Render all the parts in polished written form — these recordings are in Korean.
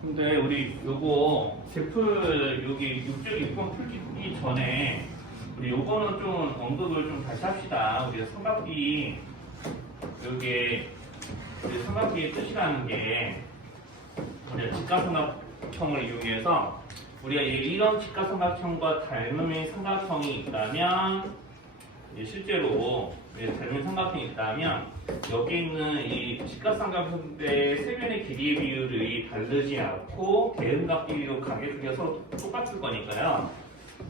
근데 우리 요거 제풀 여기 육적 입금 풀기 전에 우리 요거는 좀 언급을 좀 다시 합시다. 우리가 삼각비 요게 우리 삼각비의 뜻이라는 게 이제 직각삼각형을 이용해서 우리가 이런 직각삼각형과 닮은 삼각형이 있다면 실제로 닮은 삼각형이 있다면 여기 있는 이 직각삼각형의 세변의 길이의 비율이 다르지 않고 대응각 비율로 가게 크기가 서로 똑같을 거니까요.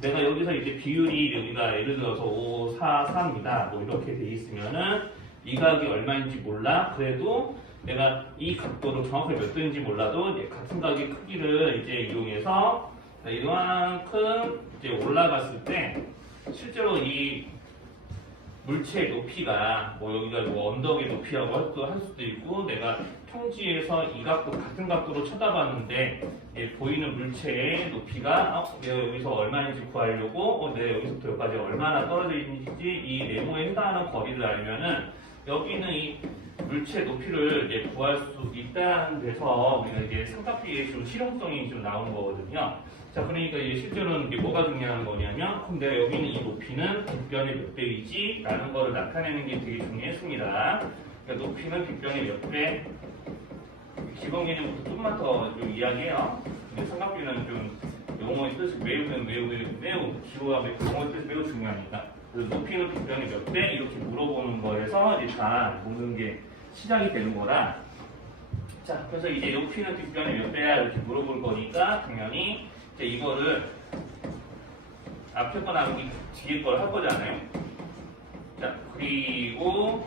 내가 여기서 이제 비율이 여기가 예를 들어서 5, 4, 4입니다. 뭐 이렇게 돼 있으면은 이 각이 얼마인지 몰라. 그래도 내가 이 각도로 정확하게 몇 도인지 몰라도 같은 각의 크기를 이제 이용해서 이만큼 이제 올라갔을 때 실제로 이 물체의 높이가 뭐 여기가 뭐 언덕의 높이라고 할 수도 있고 내가 평지에서 이 각도 같은 각도로 쳐다봤는데 보이는 물체의 높이가 내가 여기서 얼마인지 구하려고 내가 여기서부터 여기까지 얼마나 떨어져 있는지 이 네모에 해당하는 거리를 알면은 여기 있는 이 물체 높이를 이제 구할 수 있다는 데서 우리가 이제 삼각비의 좀 실용성이 좀 나오는 거거든요. 자, 그러니까 이제 실제로는 이게 뭐가 중요한 거냐면, 그럼 내가 여기 있는 이 높이는 빗변의 몇 배이지? 라는 거를 나타내는 게 되게 중요했습니다. 그러니까 높이는 빗변의 몇 배? 기본 개념부터 조금만 더 좀 이야기해요. 근데 삼각비는 좀 용어의 뜻이 매우 기호와 용어의 뜻이 매우 중요합니다. 그래서 높이는 빗변의 몇 배? 이렇게 물어보는 거에서 이제 다 보는 게 시작이 되는 거라. 자, 그래서 이제 높이는 빗변의 몇 배야? 이렇게 물어볼 거니까 당연히 이제 이거를 앞에 거 나누기 뒤에 걸 할 거잖아요. 자, 그리고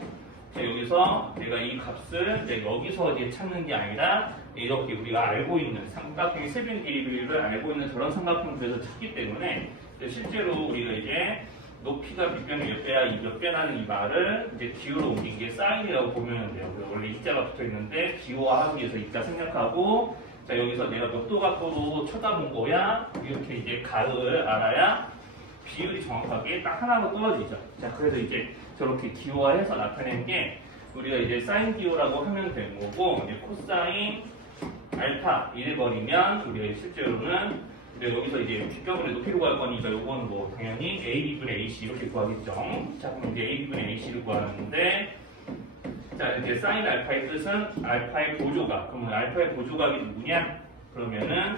자, 여기서 내가 이 값을 이제 여기서 이제 찾는 게 아니라 이렇게 우리가 알고 있는 삼각형의 세변 길이 비율을 알고 있는 저런 삼각형에서 찾기 때문에 실제로 우리가 이제 높이가 밑변이 몇 배야, 이 몇 배라는 이 말을 이제 기호로 옮긴 게 사인이라고 보면 돼요. 원래 이자가 붙어 있는데 기호화하기 위해서 이자 생략하고 자, 여기서 내가 몇 도 각도로 쳐다본 거야? 이렇게 이제 가를 알아야 비율이 정확하게 딱 하나로 떨어지죠. 자, 그래서 이제 저렇게 기호화해서 나타내는 게 우리가 이제 사인 기호라고 하면 되는 거고, 이제 코사인 알파 이래 버리면 우리가 실제로는 여기서 이제 빗변분의 높이로 구할 거니까 요거는 뭐 당연히 AB분의 AC 이렇게 구하겠죠. 자, 그럼 이제 AB분의 AC를 구하는데 자, 이렇게 사인 알파의 뜻은 알파의 보조각. 그러면 알파의 보조각이 누구냐? 그러면은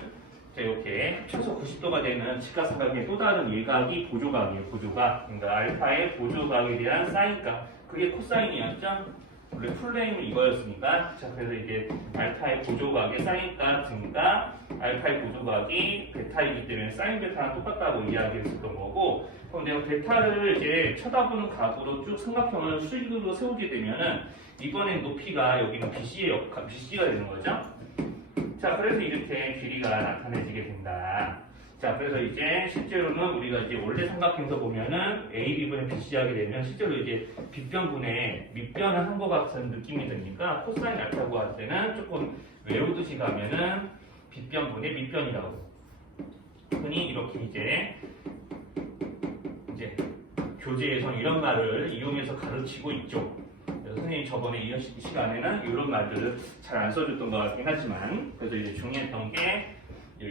자, 이렇게 합쳐서 90도가 되는 직각삼각형의 또 다른 일각이 보조각이에요. 보조각. 그러니까 알파의 보조각에 대한 사인값. 그게 코사인이었죠? 원래 풀네임은 이거였으니까. 자, 그래서 이제 알파의 보조각의 사인값이니까 알파의 보조각이 베타이기 때문에 사인 베타랑 똑같다고 이야기했었던 거고, 그럼 내가 베타를 이제 쳐다보는 각으로 쭉 삼각형을 수직으로 세우게 되면은 이번엔 높이가 여기는 BC가 되는 거죠. 자, 그래서 이렇게 길이가 나타내지게 된다. 자, 그래서 이제 실제로는 우리가 이제 원래 삼각형에서 보면은 AB분의 BC 하게 되면 실제로 이제 빗변분의 밑변을 한 것 같은 느낌이 드니까 코사인 알파고 할 때는 조금 외우듯이 가면은 빗변분의 밑변이라고. 흔히 이렇게 이제 교재에서는 이런 말을 이용해서 가르치고 있죠. 선생님이 저번에 이 시간에는 이런 말들을 잘 안 써줬던 것 같긴 하지만 그래서 이제 중요했던 게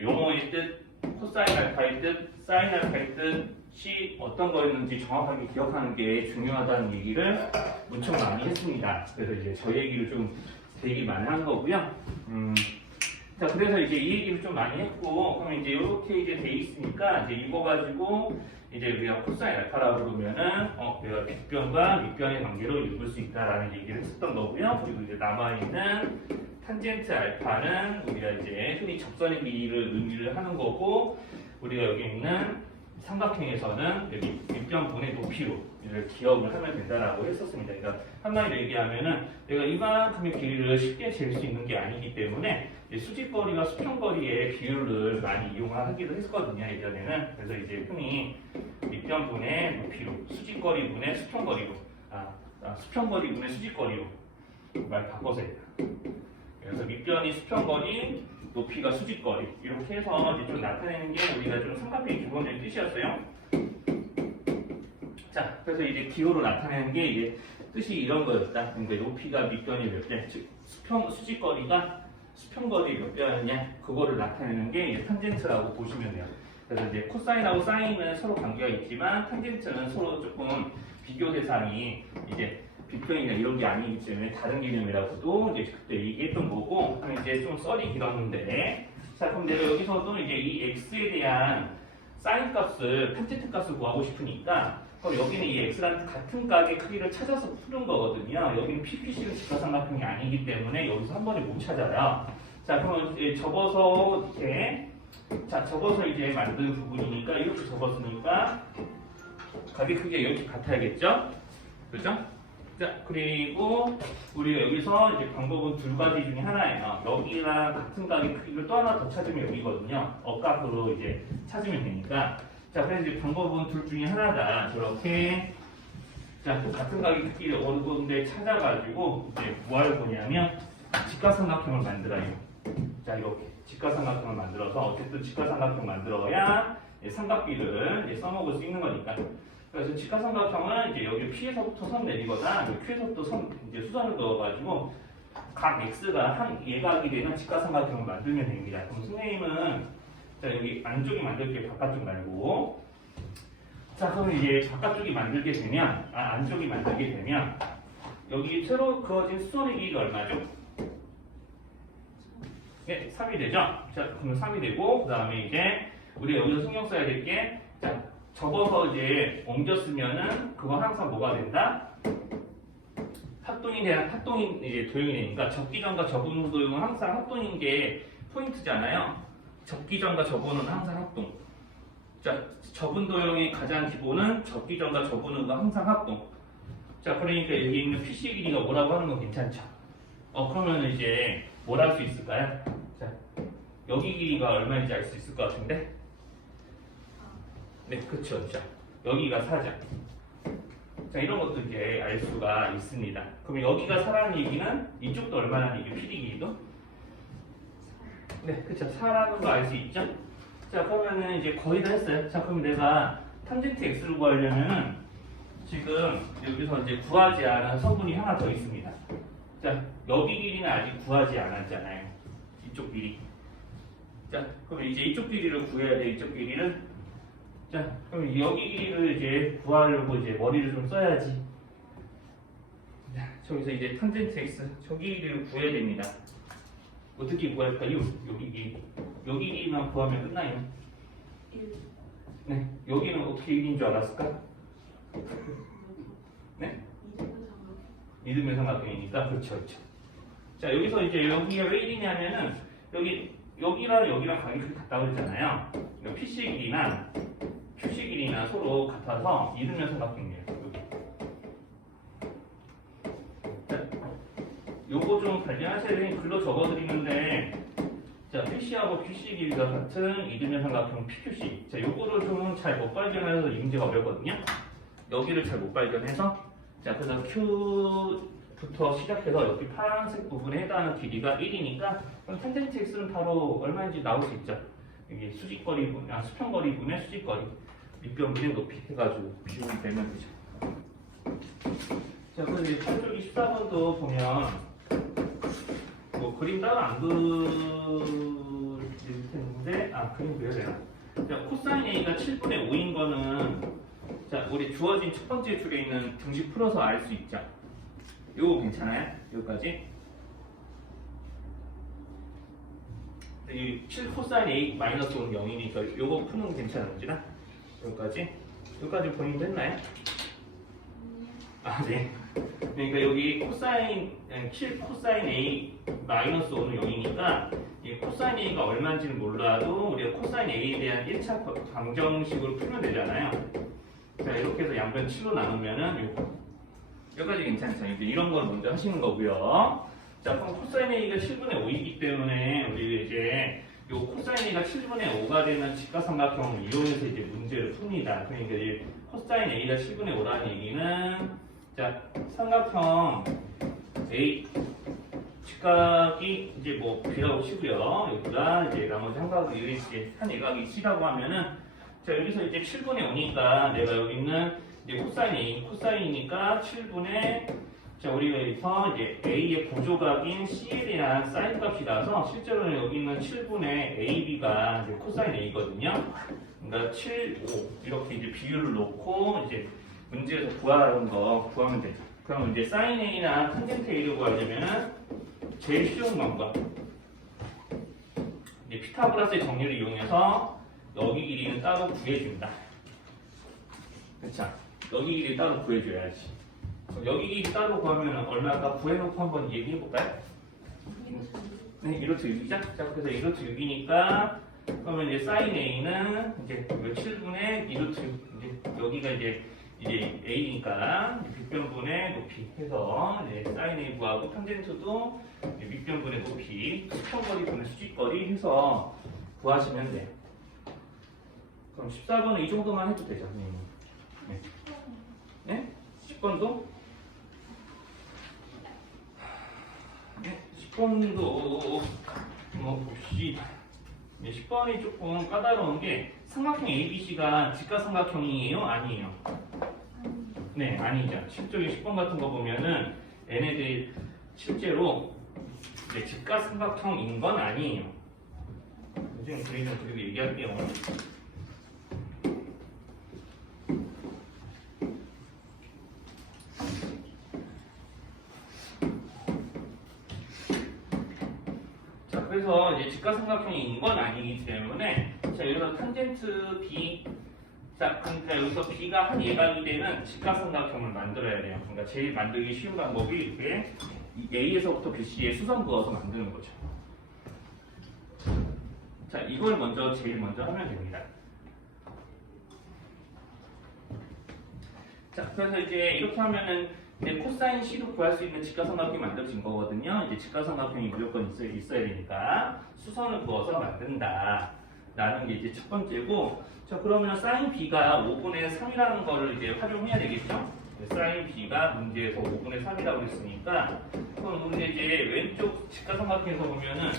용어의 뜻, 코사인 알파의 뜻, 사인 알파의 뜻이 어떤 거였는지 정확하게 기억하는 게 중요하다는 얘기를 무척 많이 했습니다. 그래서 이제 저 얘기를 좀 되게 많이 한 거고요. 자, 그래서 이제 이 얘기를 좀 많이 했고, 그럼 이제 이렇게 이제 돼 있으니까 이제 이거 가지고 이제 우리가 코사인 알파라고 그러면은 내가 빗변과 밑변의 관계로 읽을 수 있다라는 얘기를 했었던 거고요. 그리고 이제 남아있는 탄젠트 알파는 우리가 이제 흔히 접선의 길이를 의미를 하는 거고, 우리가 여기 있는 삼각형에서는 여기 밑변분의 높이로 이를 기억을 하면 된다라고 했었습니다. 그러니까 한마디로 얘기하면은 내가 이만큼의 길이를 쉽게 잴 수 있는 게 아니기 때문에 수직거리와 수평거리의 비율을 많이 이용하기도 했었거든요, 예전에는. 그래서 이제 흔히 밑변분의 높이로, 수직거리분의 수평거리로, 수평거리분의 수직거리로 말 바꿔서 해요. 그래서 밑변이 수평거리, 높이가 수직거리 이렇게 해서 이제 좀 나타내는 게 우리가 좀 삼각형의 기본적인 뜻이었어요. 자, 그래서 이제 기호로 나타내는 게 이제 뜻이 이런 거였다. 그러니까 높이가 밑변이 몇 배, 즉 수직거리가 수평거리 몇 배였냐 그거를 나타내는 게 이제 탄젠트라고 보시면 돼요. 그래서 이제 코사인하고 사인은 서로 관계가 있지만 탄젠트는 서로 조금 비교 대상이 이제 비평이나 이런 게 아니기 때문에 다른 개념이라고도 이제 그때 얘기했던 거고. 그럼 이제 좀 썰이 길었는데, 자 그럼 내가 여기서도 이제 이 x에 대한 사인 값을 탄젠트 값을 구하고 싶으니까 그럼 여기는 이 x랑 같은 값의 크기를 찾아서 푸는 거거든요. 여기는 PPC는 직각삼각형이 아니기 때문에 여기서 한 번에 못 찾아요. 자 그러면 이제 접어서 이렇게 접어서 이제 만든 부분이니까 이렇게 접었으니까 값의 크기가 이렇게 같아야겠죠? 그죠? 자 그리고 우리가 여기서 이제 방법은 두 가지 중에 하나예요. 여기랑 같은 값의 크기를 또 하나 더 찾으면 여기거든요. 억각으로 이제 찾으면 되니까. 자 그래서 이제 방법은 둘 중에 하나다. 저렇게 자 같은 값의 크기를 어느 건데 찾아가지고 이제 뭐 할 거냐면 직각삼각형을 만들어요. 자 이렇게 직각삼각형을 만들어서 어쨌든 직각삼각형 만들어야 삼각비를 이제 써먹을 수 있는 거니까. 그래서 직각삼각형은 이제 여기 P에서부터 선 내리거나 Q에서부터 선 이제 수선을 넣어가지고 각 x가 한 예각이 되는 직각삼각형을 만들면 됩니다. 그럼 선생님은 자 여기 안쪽이 만들게 바깥쪽 말고 자 그럼 이제 바깥쪽이 만들게 되면 안쪽이 만들게 되면 여기 새로 그어진 수선의 길이가 얼마죠? 네, 3이 되죠? 자, 그러면 3이 되고, 그 다음에 이제, 우리가 여기서 신경 써야 될 게, 자, 접어서 이제 옮겼으면은, 그거 항상 뭐가 된다? 합동이 대한, 합동이 이제 도형이 되니까, 접기전과 접은 도형은 항상 합동인 게 포인트잖아요. 접기전과 접은은 항상 합동. 자, 접은 도형의 가장 기본은 접기전과 접은 가 항상 합동. 자, 그러니까 여기 있는 PC 길이가 뭐라고 하는 건 괜찮죠? 그러면 이제, 뭘 할 수 있을까요? 자, 여기 길이가 얼마인지 알 수 있을 것 같은데? 네, 그쵸. 자, 여기가 4죠. 자, 이런 것도 이제 알 수가 있습니다. 그럼 여기가 4라는 얘기는 이쪽도 얼마나 얘기 PD 길이도? 네, 그쵸. 4라는 거 알 수 있죠? 자, 그러면은 이제 거의 다 했어요. 자, 그럼 내가 탄젠트 x를 구하려면은 지금 여기서 이제 구하지 않은 성분이 하나 더 있습니다. 자, 여기 길이는 아직 구하지 않았잖아요. 이쪽 길이. 자, 그럼 이제 이쪽 길이를 구해야 돼, 이쪽 길이를. 자, 그럼 여기 길이를 이제 구하려고 이제 머리를 좀 써야지. 자, 저기서 이제 탄젠트 x, 저기 길이를 구해야 됩니다. 어떻게 구할까요? 여기 길이. 여기 길이만 구하면 끝나요. 1. 네, 여기는 어떻게 1인 줄 알았을까? 네? 이등변 삼각형이니까 그렇죠, 그렇죠. 자 여기서 이제 여기가 왜 1이냐면은 여기랑 여기랑 가격이 같다 그랬잖아요. PC 길이나 QC 길이나 서로 같아서 이등변 삼각형이에요. 자, 요거 좀 발견하셔야 되니 글로 적어드리는데 자 PC하고 QC 길이가 같은 이등변 삼각형 PQC. 자 요거를 좀 잘 못 발견해서 이 문제가 어렵거든요. 여기를 잘 못 발견해서 자, 그래서 Q부터 시작해서 여기 파란색 부분에 해당하는 길이가 1이니까 그럼 탄젠트 x는 바로 얼마인지 나올 수 있죠. 여기 수직거리, 수평거리 분의 수직거리, 밑변분의 높이 해가지고 비용이 되면 되죠. 자, 그리고 이제 8쪽이 14번도 보면 뭐 그림 따로 안 그릴 텐데 그림 그려야 되나? 자, 코사인 A가 7분의 5인 거는 자, 우리 주어진 첫 번째 줄에 있는 등식 풀어서 알 수 있죠. 요거 괜찮아요? 여기까지. 이 7 코사인 A 마이너스 5는 0이니까 요거 푸는 거 괜찮은지나? 여기까지. 여기까지 본인도 했나요? 네. 그러니까 여기 코사인 7 코사인 A 마이너스 5는 0이니까 이 코사인 A가 얼마인지는 몰라도 우리가 코사인 A에 대한 1차 방정식으로 풀면 되잖아요. 자, 이렇게 해서 양변 7로 나누면은 여기까지 괜찮죠? 이제 이런 걸 먼저 하시는 거고요. 자, 그럼 코사인 A가 7분의 5이기 때문에 우리 이제 요 코사인 A가 7분의 5가 되는 직각삼각형을 이용해서 이제 문제를 풉니다. 그러니까 이제 코사인 A가 7분의 5라는 얘기는 자, 삼각형 A 직각이 이제 뭐 B라고 치고요. 여기가 이제 나머지 한각이 이제 한 예각이 C라고 하면은 자, 여기서 이제 7분의 5니까 내가 여기 있는 이제 코사인 A, 코사인이니까 7분의 자, 우리가 여기서 이제 A의 보조각인 C에 대한 사인 값이라서 실제로는 여기 있는 7분의 AB가 이제 코사인 A거든요. 그러니까 7, 5 이렇게 이제 비율을 놓고 이제 문제에서 구하는 거 구하면 되죠. 그럼 이제 사인 A나 탄젠트 A를 구하려면은 제일 쉬운 방법. 이제 피타고라스의 정리를 이용해서 여기 길이는 따로 구해준다. 그렇죠? 여기 길이 따로 구해줘야지. 여기 길이 따로 구하면 얼마가 구해놓고 한번 얘기해볼까요? 네, 1루트 6이죠? 자, 그래서 1루트 6이니까 그러면 이제 사인 A는 이제 7분의 2루트 6 이제 여기가 이제 A니까 밑변분의 높이 해서 이제 사인 A 구하고 탄젠트도 밑변분의 높이 수평거리 분의 수직거리 해서 구하시면 돼요. 그럼 14번은 이 정도만 해도 되죠. 네. 네? 10번도? 네, 10번도 뭐 봅시다. 10번이 조금 까다로운 게 삼각형 ABC가 직각삼각형이에요? 아니에요? 네, 아니죠. 실적인 10번 같은 거 보면은 얘네들이 실제로 직각삼각형인 건 아니에요. 요즘 그림 좀 그리고 얘기할게요. 그래서 이제 직각삼각형인 건 아니기 때문에 자 여기서 탄젠트 B 자 그러니까 여기서 B가 한 예각이 되는 직각삼각형을 만들어야 돼요. 그러니까 제일 만들기 쉬운 방법이 이렇게 A에서부터 BC에 수선 그어서 만드는 거죠. 자 이걸 제일 먼저 하면 됩니다. 자 그래서 이제 이렇게 하면은 이제 코사인 C도 구할 수 있는 직각삼각형이 만들어진 거거든요. 이제 직각삼각형이 무조건 있어야 되니까 수선을 그어서 만든다. 라는 게 이제 첫 번째고, 자 그러면 사인 B가 5분의 3이라는 거를 이제 활용해야 되겠죠? 사인 B가 문제에서 5분의 3이라고 했으니까, 그럼 우리 이제 왼쪽 직각삼각형에서 보면은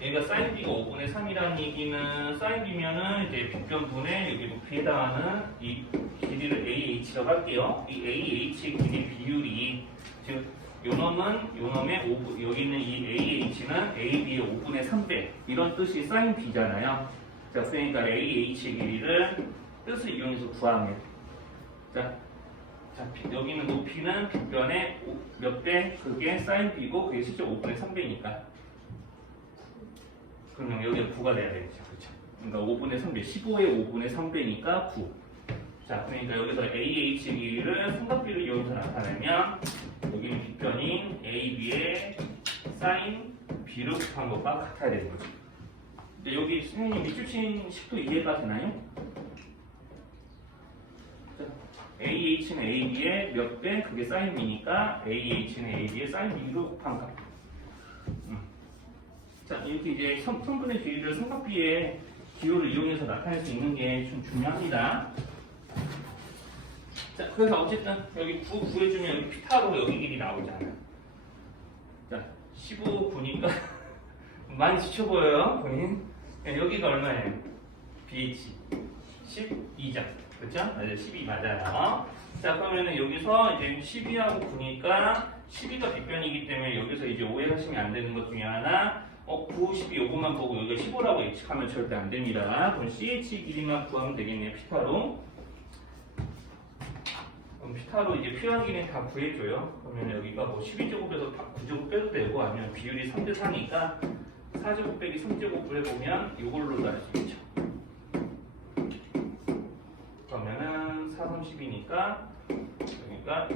얘가 사인 B가 5분의 3이라는 얘기는 사인 B면은 이제 빗변분의 여기 높이에 해당하는 이 길이를 AH라고 할게요. 이 AH의 길이 비율이 즉 요놈의 5, 여기 있는 이 AH는 AB의 5분의 3배 이런 뜻이 사인 B잖아요. 자, 그러니까 AH의 길이를 뜻을 이용해서 구하면 자 여기는 높이는 빗변의 몇 배? 그게 사인 B고 그게 실제 5분의 3배니까 그러면 여기가 9가 돼야 되겠죠. 그렇죠? 그러니까 5분의 3배, 15의 5분의 3배니까 9. 자, 그러니까 여기서 AH 길이를 삼각비를 이용해서 나타내면 여기는 빗변인 AB의 사인 B를 곱한 것과 같아야 되는 거죠. 근데 여기 선생님 밑줄친 식도 이해가 되나요? 자, AH는 AB의 몇 배? 그게 사인 B니까 AH는 AB의 사인 B를 곱한 것. 자, 이렇게 이제 성분의 길이를 삼각비의 기호를 이용해서 나타낼 수 있는 게 좀 중요합니다. 자, 그래서 어쨌든 여기 9 구해주면 여기 피타로 여기 길이 나오잖아요. 자, 15 보니까 많이 지쳐 보여요, 본인. 여기가 얼마예요? BH 12죠. 그렇죠? 맞아요. 12 맞아요. 자, 그러면은 여기서 이제 12하고 9니까 12가 빗변이기 때문에 여기서 이제 오해하시면 안 되는 것 중에 하나 9, 12 요것만 보고 여기가 15라고 예측하면 절대 안 됩니다. 그럼 CH 길이만 구하면 되겠네요. 피타로. 그럼 피타로 이제 필요한 길이 다 구해줘요. 그러면 여기가 뭐 12제곱에서 9제곱 빼도 되고 아니면 비율이 3대 4니까 4제곱 빼기 3제곱을 해보면 이걸로도 알 수 있죠. 그러면은 4, 30이니까 여기가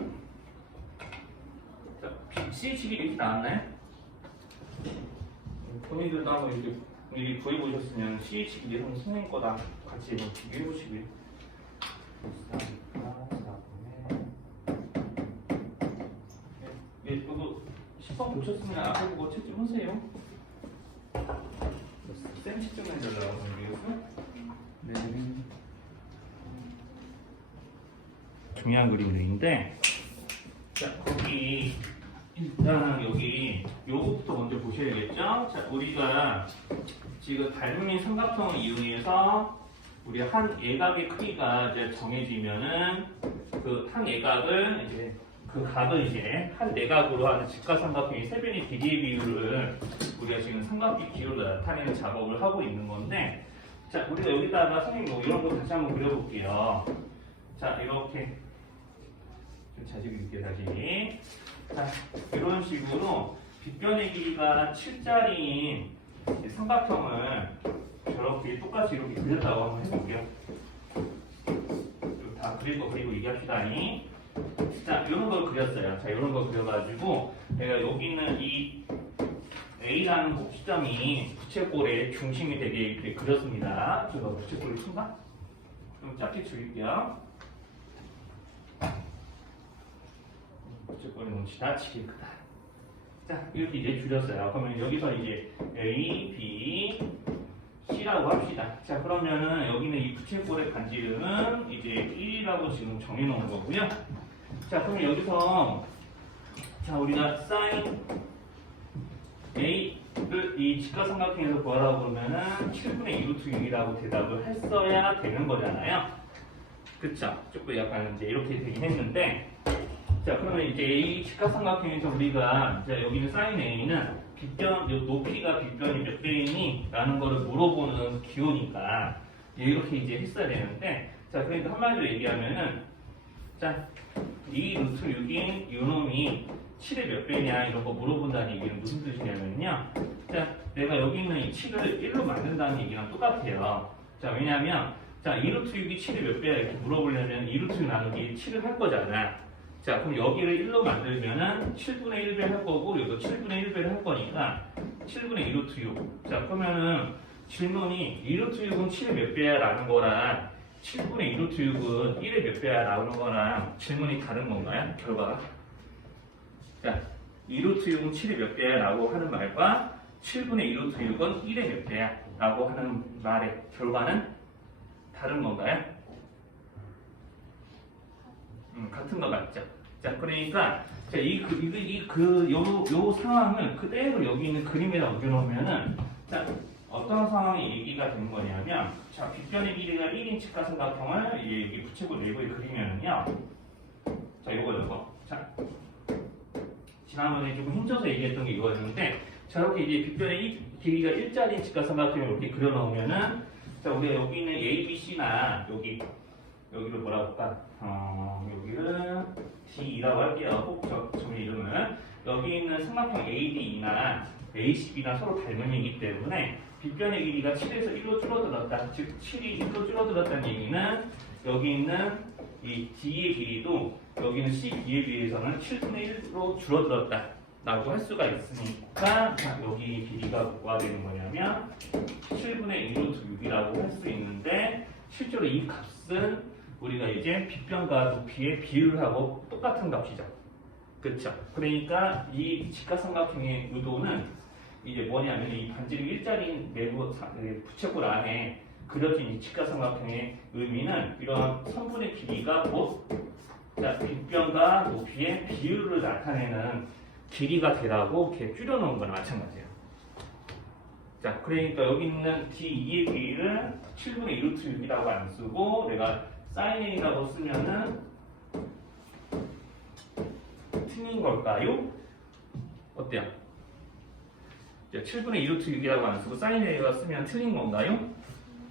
자, CH 길이 이렇게 나왔나요? 본인들도 한번 이렇게 구해보셨으면 CH 길이 선생님 거랑 같이 한번 비교해보시고요. 네, 이거 10번 보셨으면 앞에 보고 채 좀 하세요. 쌤 시점에 달라고 준비해서. 네. 중요한 그림들인데, 자 거기. 일단 여기 요거부터 먼저 보셔야겠죠? 자, 우리가 지금 닮은 삼각형을 이용해서 우리 한 예각의 크기가 이제 정해지면은 그 한 예각을 이제 그 각을 이제 한 내각으로 하는 직각삼각형의 세변의 길이의 비율을 우리가 지금 삼각비 기호로 나타내는 작업을 하고 있는 건데, 자, 우리가 여기다가 선생님 뭐 이런 거 다시 한번 그려볼게요. 자, 이렇게 좀 자주 그릴게요, 다시. 자, 이런 식으로 빗변의 길이가 7짜리인 삼각형을 저렇게 똑같이 이렇게 그렸다고 한번 해볼게요. 좀 다 그릴 거 그리고 얘기합시다. 자, 이런 걸 그렸어요. 자, 이런 걸 그려가지고 내가 여기 있는 이 A라는 곡시점이 부채꼴의 중심이 되게 이렇게 그렸습니다. 제가 부채꼴이 큰가? 좀 짧게 줄일게요. 부채꼴이 너무 지나치게 크다. 자, 이렇게 이제 줄였어요. 그러면 여기서 이제 A, B, C라고 합시다. 자, 그러면은 여기는 이 부채꼴의 반지름은 이제 1이라고 지금 정해놓은 거고요. 자, 그럼 여기서 자, 우리가 sin A를 이 직각삼각형에서 구하라고 그러면은 7분의 2 루트 6이라고 대답을 했어야 되는 거잖아요. 그쵸? 조금 약간 이제 이렇게 되긴 했는데, 자, 그러면 이제 A 직각삼각형에서 우리가 자, 여기는 sin A는 빗변, 높이가 빗변이 몇 배이니? 라는 거를 물어보는 기호니까 이렇게 이제 했어야 되는데, 자, 그러니까 한마디로 얘기하면은 자, 2 루트 6인 요놈이 7의 몇 배냐 이런 거 물어본다는 얘기는 무슨 뜻이냐면요. 자, 내가 여기 있는 이 7을 1로 만든다는 얘기랑 똑같아요. 자, 왜냐면 자, 2 루트 6이 7의 몇 배야 이렇게 물어보려면 2 루트 6 나누기 7을 할 거잖아. 자, 그럼 여기를 1로 만들면은 7분의 1배 할 거고 여기도 7분의 1배를 할 거니까 7분의 2 루트 6. 자, 그러면은 질문이 2 루트 6은 7의 몇 배야 라는 거랑 7분의 2 루트 6은 1의 몇 배야 나오는 거랑 질문이 다른 건가요? 결과가? 자, 2 루트 6은 7의 몇 배야 라고 하는 말과 7분의 2 루트 6은 1의 몇 배야 라고 하는 말의 결과는 다른 건가요? 같은 거 맞죠? 자, 그러니까 자, 요 상황을 그대로 여기 있는 그림에다 옮겨놓으면은 자, 어떤 상황이 얘기가 되는 거냐면, 자, 빗변의 길이가 1인 직각삼각형을 이제 여기 부채꼴 내부에 그리면은요. 자, 요거. 자, 지난번에 조금 힘줘서 얘기했던 게 이거였는데, 저렇게 이제 빗변의 길이가 1짜리 직각삼각형을 이렇게 그려놓으면은, 자, 우리가 여기 있는 A, B, C나 여기를 뭐라 볼까? 여기를 D라고 할게요. 꼭 정리 이름은. 여기 있는 삼각형 AD나 ACB나 서로 닮음이기 때문에 빗변의 길이가 7에서 1로 줄어들었다. 즉 7이 1로 줄어들었다는 얘기는 여기 있는 이 D의 길이도 여기 있는 CB에 비해서는 7분의 1로 줄어들었다 라고 할 수가 있으니까 자, 여기 길이가 뭐가 되는 거냐면 7분의 1 루트 6이라고 할 수 있는데 실제로 이 값은 우리가 이제 빗변과 높이의 비율을 하고 똑같은 값이죠. 그렇죠? 그러니까 이 직각삼각형의 의도는 이제 뭐냐면 이 반지름 일자리 내부 부채꼴 안에 그려진 이 직각삼각형의 의미는 이런 선분의 길이가 곧 자, 빗변과 높이의 비율을 나타내는 길이가 되라고 이렇게 줄여놓은 거나 마찬가지예요. 자, 그러니까 여기 있는 D2의 길이를 7분의 2 루트 6이라고 안 쓰고 내가 sin A라고 쓰면은 틀린 걸까요? 어때요? 7분의 2 루트 6이라고 안 쓰고 sin A가 쓰면 틀린 건가요?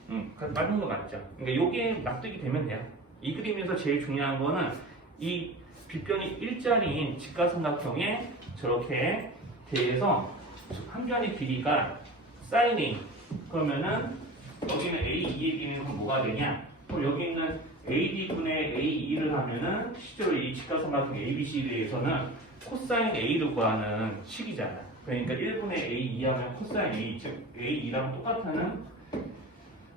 맞는 거 맞죠? 그러니까 요게 납득이 되면 돼요. 이 그림에서 제일 중요한 거는 이 빗변이 일자리인 직각삼각형에 저렇게 대해서 한 변의 길이가 sin A 그러면은 여기는 A2의 길이는 뭐가 되냐? 그럼 여기 있는 AD분의 A2를 하면은 실제로 이 직각삼각형 ABC에 대해서는 코사인 A를 구하는 식이잖아. 그러니까 1분의 A2 하면 코사인 A, 즉 A2랑 똑같은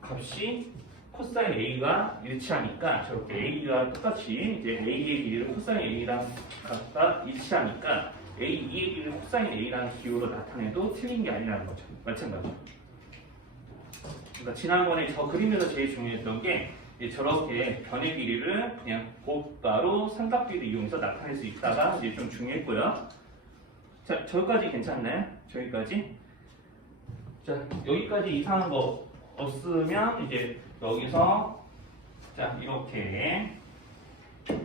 값이 코사인 A가 일치하니까 저렇게 A와 똑같이 이제 A의 길이를 코사인 A랑 값과 일치하니까 A2의 길이를 코사인 A라는 기호로 나타내도 틀린 게 아니라는 거죠. 마찬가지로. 그러니까 지난번에 저 그림에서 제일 중요했던 게 저렇게 변의 길이를 그냥 곧바로 삼각비를 이용해서 나타낼 수 있다가 이제 좀 중요했고요. 자, 저기까지 괜찮나요? 저기까지? 자, 여기까지 이상한 거 없으면 이제 여기서 자, 이렇게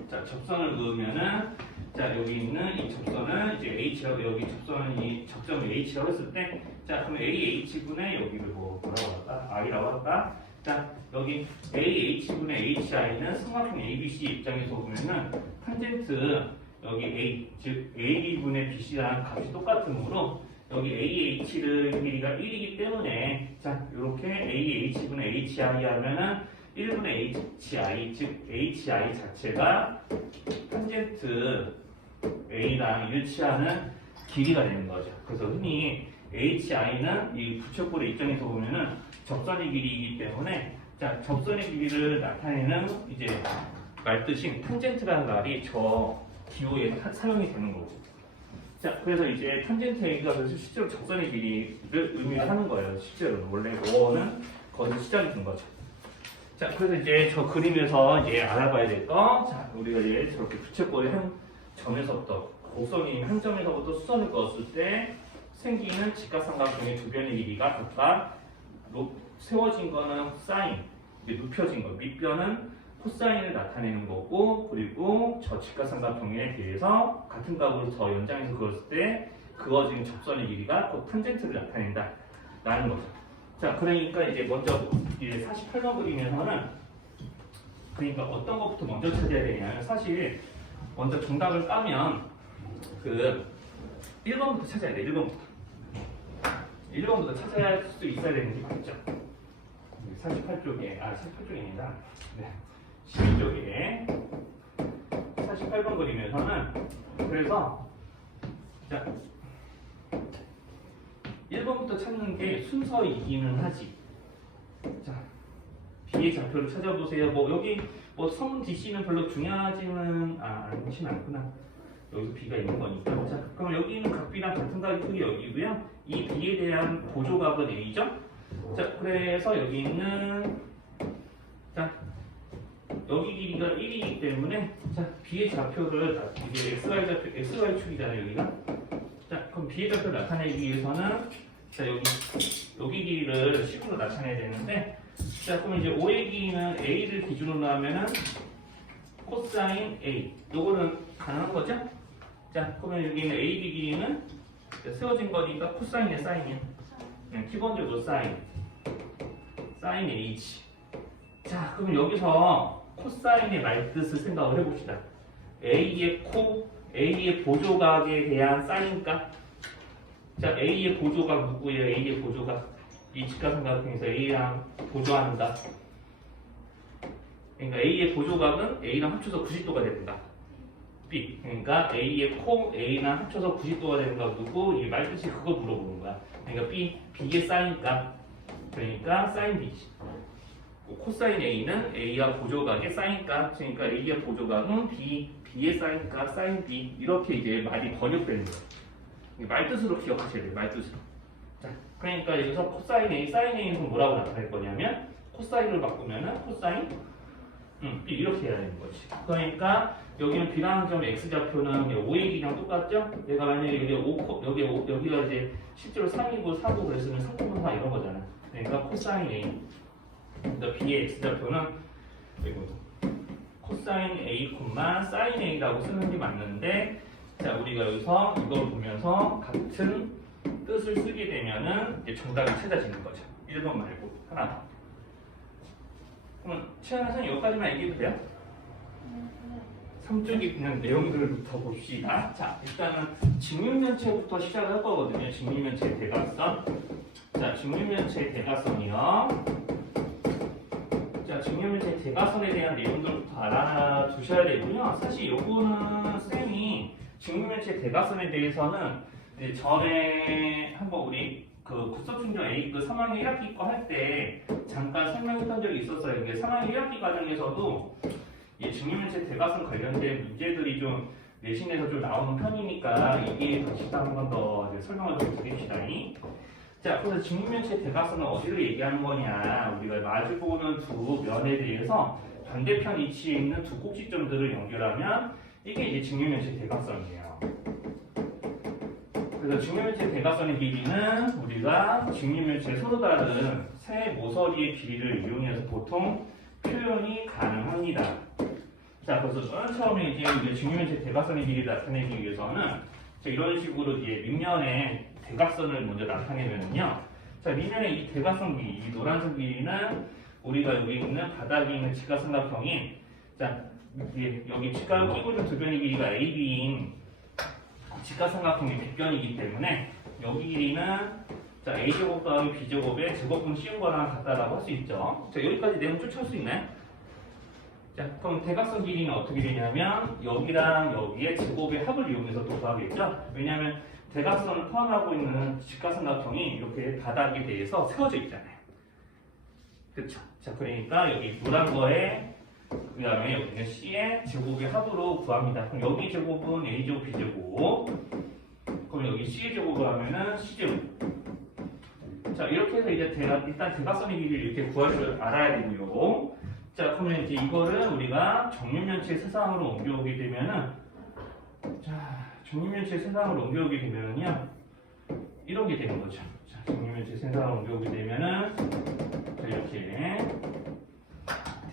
자, 접선을 그으면은 자, 여기 있는 이 접선은 이제 H라고 여기 접선은 이 접점을 H라고 했을 때 자, 그럼 AH분의 여기를 뭐라고 할까? I라고 할까? 자, 여기 AH분의 HI는 삼각형 ABC 입장에서 보면은 탄젠트 여기 A, 즉 AB분의 BC랑 값이 똑같으므로 여기 AH를 길이가 1이기 때문에 자, 이렇게 AH분의 HI 하면은 1분의 HI, 즉 HI 자체가 탄젠트 A랑 일치하는 길이가 되는 거죠. 그래서 흔히 HI는 이 부채꼴의 입장에서 보면은 접선의 길이이기 때문에 자, 접선의 길이를 나타내는 이제 말뜻인 탄젠트라는 말이 저 기호에 사용이 되는 거고. 자, 그래서 이제 탄젠트 A가 그래서 실제로 접선의 길이를 의미하는 거예요. 실제로 원래 5는 거기서 시작이 된 거죠. 자, 그래서 이제 저 그림에서 이제 알아봐야 될 거, 자, 우리가 이제 저렇게 부채꼴의 한 점에서부터 곡선이 한 점에서부터 수선을 그었을 때 생기는 직각삼각형의 두 변의 길이가 각각 세워진 거는 사인, 이제 눕혀진 거, 밑변은 코사인을 나타내는 거고, 그리고 저 직각삼각형에 대해서 같은 값으로 더 연장해서 그었을 때 그어진 접선의 길이가 또 탄젠트를 나타낸다 라는 거죠. 자, 그러니까 이제 먼저 이제 48번 그림에서는 그러니까 어떤 것부터 먼저 찾아야 되냐면 사실 먼저 정답을 까면 그 1번부터 찾아야 돼. 1번부터 찾아야 수 있어야 되는 게 맞죠. 48쪽에 48쪽이 아니라 네. 12쪽에 48번 그림에서는 그래서 자 1번부터 찾는 게 순서이기는 하지. 자, B의 좌표를 찾아보세요. 뭐 여기 뭐 선 DC는 별로 중요하지는 않구나. 여기서 B가 있는 거니까. 자, 그럼 여기 있는 각 B랑 같은 각의 크기 여기고요. 이 B에 대한 보조각은 A죠. 자, 그래서 여기 있는 자 여기 길이가 1이기 때문에 자 B의 좌표를 이게 XY 좌표, XY 축이잖아요 여기가. 자, 그럼 B의 좌표를 나타내기 위해서는 자 여기 길이를 식으로 나타내야 되는데 자 그럼 이제 O의 길이는 A를 기준으로 하면은 코사인 A 요거는 가능한 거죠? 자 그러면 여기 있는 AB 길이는 세워진 거니까 코사인의 사인이야. 기본적으로 사인 H. 자 그럼 여기서 코사인의 말뜻을 생각을 해봅시다. A의 보조각에 대한 사인값. 자, A의 보조각 누구예요? A의 보조각. 이 직각삼각형에서 A랑 보조한다. 그러니까 A의 보조각은 A랑 합쳐서 90도가 됩니다. B. 그러니까 A의 A랑 합쳐서 90도가 되는 거 누구? 이 말뜻이 그거 물어보는 거야. 그러니까 B의 사인값. 그러니까 사인 B지. 코사인 A는 A와 보조각의 사인값, 그러니까 A의 보조각은 B의 사인값, 사인 B 이렇게 이제 말이 번역되는 거예요. 말뜻으로 기억하셔야 돼요. 말뜻으로. 자, 그러니까 여기서 코사인 A, 사인 A는 뭐라고 나타낼 거냐면 코사인을 바꾸면은 코사인 B 이렇게 해야 되는 거지. 그러니까 여기는 B라는 점 X 좌표는 5의 길이랑 똑같죠? 얘가 만약에 여기가 이제 실제로 3이고 4고 그랬으면 3,4 이런 거잖아. 그러니까 코사인 A. 그러니까 B의 X좌표는 코사인 A, 사인 A라고 쓰는 게 맞는데 자 우리가 여기서 이걸 보면서 같은 뜻을 쓰게 되면은 이제 정답이 찾아지는 거죠. 1번 말고 하나 더. 그럼 최하나 선생님 여기까지만 얘기해도 돼요? 3쪽에 그냥 내용들부터 봅시다. 자 일단은 직립면체부터 시작을 할 거거든요. 직립면체 대각선. 자 직립면체 대각선이요. 자, 직립면체 대각선에 대한 내용들부터 알아두셔야 되고요. 사실 요거는 쌤이 직립면체 대각선에 대해서는 이제 전에 한번 우리 그 국서충전 A 그 3학년 1학기 거 할 때 잠깐 설명했던 적이 있었어요. 이게 3학년 1학기 과정에서도 이 직립면체 대각선 관련된 문제들이 좀 내신에서 좀 나오는 편이니까 이게 다시 한 번 더 설명을 좀 드립시다. 자, 그래서 직립면체 대각선은 어디를 얘기하는 거냐? 우리가 마주보는 두 면에 대해서 반대편 위치에 있는 두 꼭지점들을 연결하면 이게 이제 직립면체 대각선이에요. 그래서 직립면체 대각선의 길이는 우리가 직립면체 서로 다른 세 모서리의 길이를 이용해서 보통 표현이 가능합니다. 자, 그래서 맨 처음에 이제 직면체 대각선의 길이 나타내기 위해서는 자, 이런 식으로 이제 밑면에 대각선을 먼저 나타내면요. 자, 밑면에 이 대각선 길이, 이 노란색 길이는 우리가 여기 있는 바닥에 있는 직각삼각형인 자, 여기 직각 끼고준 두 변의 길이가 AB인 직각삼각형의 빗변이기 때문에 여기 길이는 자, A제곱 더하기 B제곱의 제곱분 씌운 거랑 같다라고 할 수 있죠. 자, 여기까지 내용 쫓아올 수 있나요? 자, 그럼 대각선 길이는 어떻게 되냐면 여기랑 여기의 제곱의 합을 이용해서 또 구하겠죠? 왜냐하면 대각선을 포함하고 있는 직각삼각형이 이렇게 바닥에 대해서 세워져 있잖아요. 그쵸? 자, 그러니까 여기 노란 거에 그 다음에 여기는 C의 제곱의 합으로 구합니다. 그럼 여기 제곱은 A제곱, B제곱. 그럼 여기 C의 제곱을 하면은 C제곱. 자, 이렇게 해서 이제 일단 대각선의 길이를 이렇게 구할 줄 알아야 되고요. 자, 그러면 이제 이거를 우리가 정육면체 세상으로 옮겨오게 되면은 자, 정육면체 세상으로 옮겨오게 되면은요. 이렇게 되는 거죠. 자, 정육면체 세상으로 옮겨오게 되면은 자, 이렇게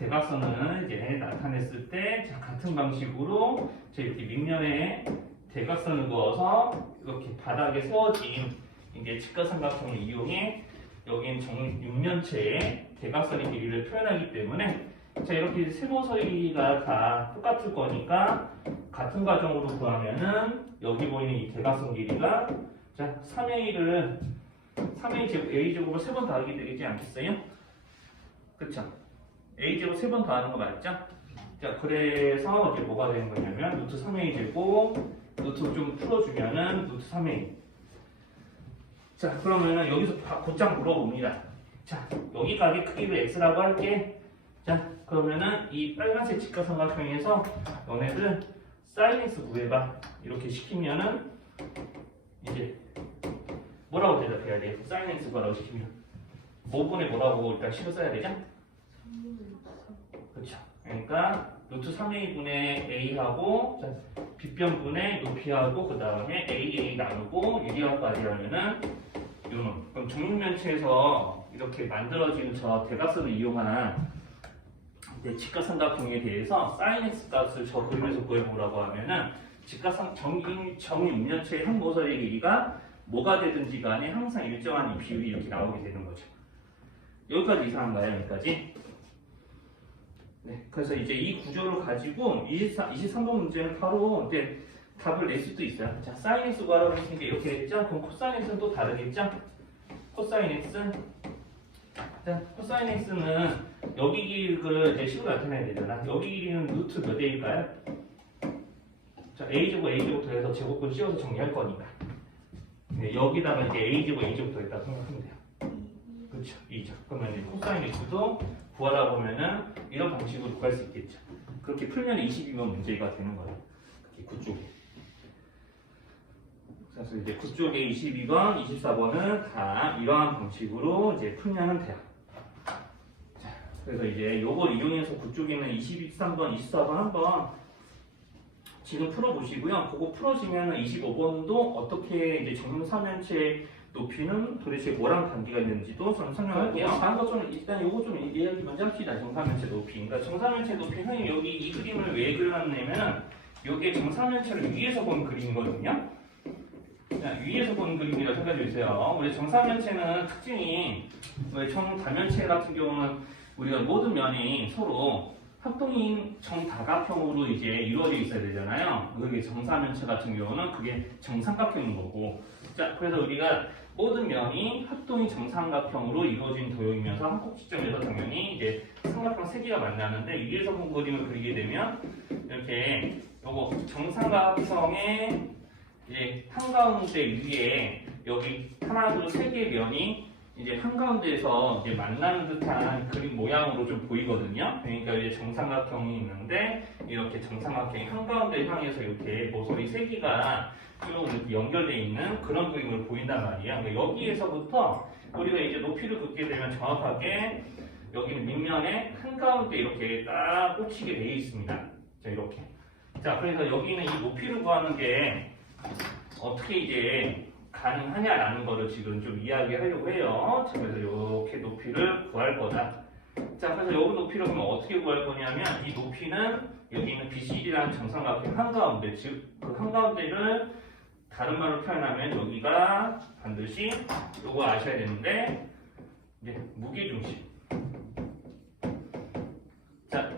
대각선을 이제 나타냈을 때 자, 같은 방식으로 자, 이렇게 밑면에 대각선을 그어서 이렇게 바닥에 세워진 이제 직각삼각형을 이용해 여기는 정육면체의 대각선의 길이를 표현하기 때문에 자, 이렇게 세모서리가 다 똑같을 거니까 같은 과정으로 구하면은 여기 보이는 이 대각선 길이가 자, 3A를 3A 제곱 A제곱을 3번 더하게 되지 않겠어요? 그쵸? A제곱 3번 더하는 거 맞죠? 자, 그래서 이제 뭐가 되는 거냐면 루트 3A 제곱 루트 좀 풀어주면은 루트 3A. 자, 그러면은 여기서 곧장 물어봅니다. 자, 여기까지 크기를 x라고 할게. 자, 그러면은 이 빨간색 직각삼각형에서 너네들 사인 x 구해봐. 이렇게 시키면은 이제 뭐라고 대답해야 돼? 사인 x 구하라고 시키면 뭐분에 뭐라고 일단 식을 써야 되죠? 그렇죠. 그러니까 루트 3a분의 a하고 빗변분의 높이하고 그 다음에 a 나누고 유리화까지 하면은 요놈. 그럼 정육면체에서 이렇게 만들어지는 저 대각선을 이용한 직각삼각형에 대해서 sin x 값을 저 그림에서 구해보라고 하면은 정육면체의 한 모서리의 길이가 뭐가 되든지 간에 항상 일정한 이 비율이 이렇게 나오게 되는 거죠. 여기까지 이상한가요? 여기까지? 네, 그래서 이제 이 구조를 가지고 23번 문제는 바로 이제 답을 낼 수도 있어요. 자, sin x 구하라고 했으니까 이렇게 됐죠? 그럼 코사인 x는 또 다르겠죠? 코사인 x는 자, 코사인 x는 여기 길이를 이제 식으로 나타내야 되잖아. 여기 길이는 루트 몇 a일까요? 자, a제곱 더해서 제곱분 씌워서 정리할 거니까. 네, 여기다가 이제 a제곱 더했다 생각하면 돼요. 그렇죠, 2죠. 그러면 이제 코사인 x도 구하라고 하면은 이런 방식으로 구할 수 있겠죠. 그렇게 풀면 22번 문제가 되는 거예요. 그게 9쪽에. 그래서 이제 9쪽에 22번, 24번은 다 이러한 방식으로 이제 풀면 돼요. 자, 그래서 이제 요걸 이용해서 9쪽에는 23번, 24번 한번 지금 풀어보시고요. 그거 풀어지면 25번도 어떻게 이제 정육삼면체 높이는 도대체 뭐랑 관계가 있는지도 좀 설명할게요. 다른 것 좀 일단 요거 좀 이야기 먼저 합시다. 정사면체 높이. 그러니까 정사면체 높이 선생님 여기 이 그림을 왜 그려놨냐면 요게 정사면체를 위에서 본 그림이거든요. 자, 위에서 본 그림이라고 생각해 주세요. 우리 정사면체는 특징이 정다면체 같은 경우는 우리가 모든 면이 서로 합동인 정다각형으로 이제 이루어져 있어야 되잖아요. 그게 정사면체 같은 경우는 그게 정삼각형인 거고. 자, 그래서 우리가 모든 면이 합동인 정삼각형으로 이루어진 도형이면서 한 꼭지점에서 당연히 이제 삼각형 세 개가 만나는데 위에서 본 그림을 그리게 되면 이렇게 요거 정삼각형의 이제 한가운데 위에 여기 하나, 둘, 세 개의 면이 이제 한가운데에서 이제 만나는 듯한 그림 모양으로 좀 보이거든요. 그러니까 이제 정삼각형이 있는데 이렇게 정삼각형이 한가운데 향해서 이렇게 모서리 세 개가 쭉 이렇게 연결되어 있는 그런 그림을 보인단 말이에요. 그러니까 여기에서부터 우리가 이제 높이를 긋게 되면 정확하게 여기는 밑면에 한가운데 이렇게 딱 꽂히게 되어 있습니다. 자, 이렇게. 자, 그래서 여기는 이 높이를 구하는 게 어떻게 이제 가능하냐라는 거를 지금 좀 이야기하려고 해요. 자, 그래서 이렇게 높이를 구할 거다. 자, 그래서 여기 높이를 그러면 어떻게 구할 거냐면 이 높이는 여기 있는 BCD라는 정삼각형 한가운데, 즉 그 한가운데를 다른 말로 표현하면 여기가 반드시 요거 아셔야 되는데 이제 무게중심. 자,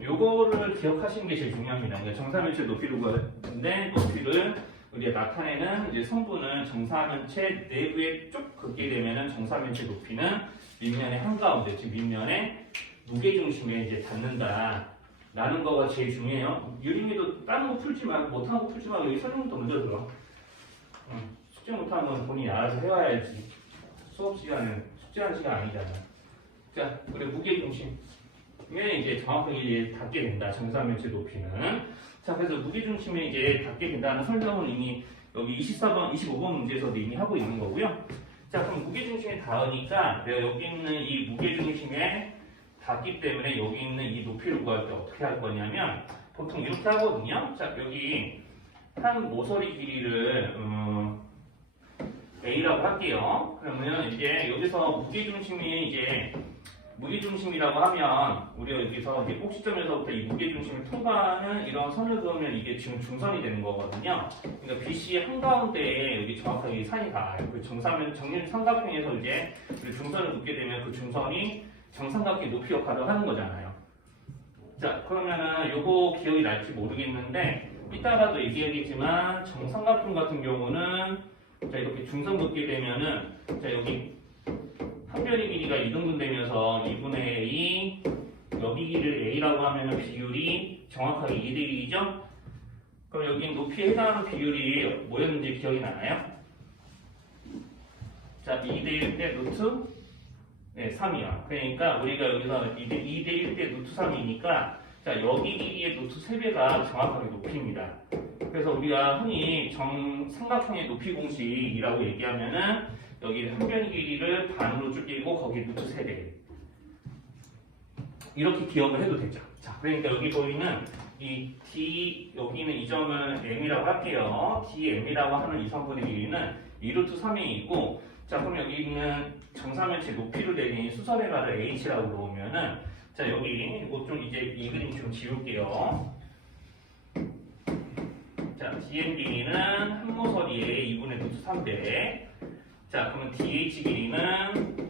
요거를 기억하시는 게 제일 중요합니다. 그러니까 정사면체 높이를 구하는데 높이를 우리가 나타내는 이제 성분은 정사면체 내부에 쭉 긋게 되면은 정사면체 높이는 밑면의 한가운데, 즉 밑면의 무게중심에 이제 닿는다. 라는 거가 제일 중요해요. 유림이도 다른 거 풀지 말고 못하는 거 풀지 말고 여기 설명부터 먼저 들어. 숙제 못하는 건 본인이 알아서 해와야지. 수업 시간은 숙제하는 시간 아니잖아. 자, 우리 무게중심에 이제 정확하게 이제 닿게 된다. 정사면체 높이는. 자, 그래서 무게중심에 이제 닿게 된다는 설명은 이미 여기 24번, 25번 문제에서도 이미 하고 있는 거고요. 자, 그럼 무게중심에 닿으니까 내가 여기 있는 이 무게중심에 닿기 때문에 여기 있는 이 높이를 구할 때 어떻게 할 거냐면 보통 이렇게 하거든요. 자, 여기 한 모서리 길이를 A라고 할게요. 그러면 이제 여기서 무게중심이라고 하면 우리가 여기서 이제 꼭지점에서부터 이 무게중심을 통과하는 이런 선을 그으면 이게 지금 중선이 되는 거거든요. 그러니까 BC 한가운데에 여기 정확하게 산이 닿아요. 그 정면 삼각형에서 이제 우리 중선을 긋게 되면 그 중선이 정삼각형 높이 역할을 하는 거잖아요. 자, 그러면은 요거 기억이 날지 모르겠는데 이따가도 얘기하겠지만 정삼각형 같은 경우는 자, 이렇게 중선 긋게 되면은 자, 여기 한 변의 길이가 2등분 되면서 2분의 A, 여기 길이를 A라고 하면은 비율이 정확하게 2대 1이죠? 그럼 여기 높이에 해당하는 비율이 뭐였는지 기억이 나나요? 자, 2대 1 대 루트 3이야. 그러니까 우리가 여기서 2대 1 대 루트 3이니까 자, 여기 길이의 루트 3배가 정확하게 높이입니다. 그래서 우리가 흔히 정삼각형의 높이 공식이라고 얘기하면은 여기 한 변의 길이를 반으로 줄이고 거기 루트 3배 이렇게 기억을 해도 되죠. 자, 그러니까 여기 보이는 이 D, 여기는 이 점을 M이라고 할게요. DM이라고 하는 이 성분의 길이는 2루트 3A이고 자, 그럼 여기 있는 정사면체 높이를 내린 수설의 가를 H라고 놓으면은 자, 여기 이거 좀 이제 이 그림 좀 지울게요. 자, DM 길이는 한 모서리에 2분의 루트 3배. 자, 그러면 DH 길이는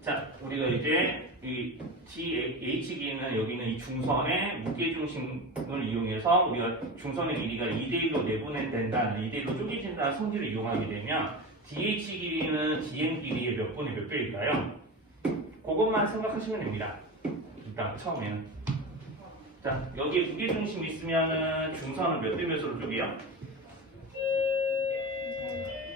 자, 우리가 이제 이 DH 길이는 여기는 이 중선의 무게중심을 이용해서 우리가 중선의 길이가 2대1로 내분해된다는 2대1로 쪼개진다는 성질을 이용하게 되면 DH 길이는 DM 길이의 몇 분의 몇 배일까요? 그것만 생각하시면 됩니다. 일단 처음에는 자, 여기에 무게중심이 있으면은 중선을 몇 대 몇으로 쪼개요?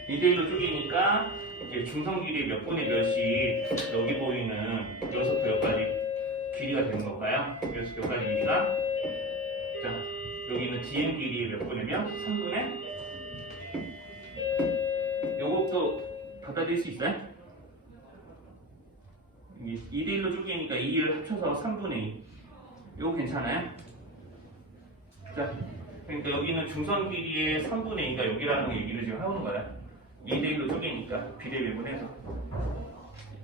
2대1로 쪼개니까 이제 중선 길이의 몇 분의 몇이 여기 보이는 여기서부터 여기까지 길이가 되는 걸까요? 여기서 여기까지 길이가 자, 여기는 DM 길이의 몇 분의 몇? 3분의 요것도 받아들일 수 있어요? 2대1로 쪼개니까 2를 합쳐서 3분의 2 요거 괜찮아요? 자, 그러니까 여기는 중선 길이의 3분의 2가 여기라는 얘기를 지금 하는 거야. 2대1로 쪼개니까 비례배분해서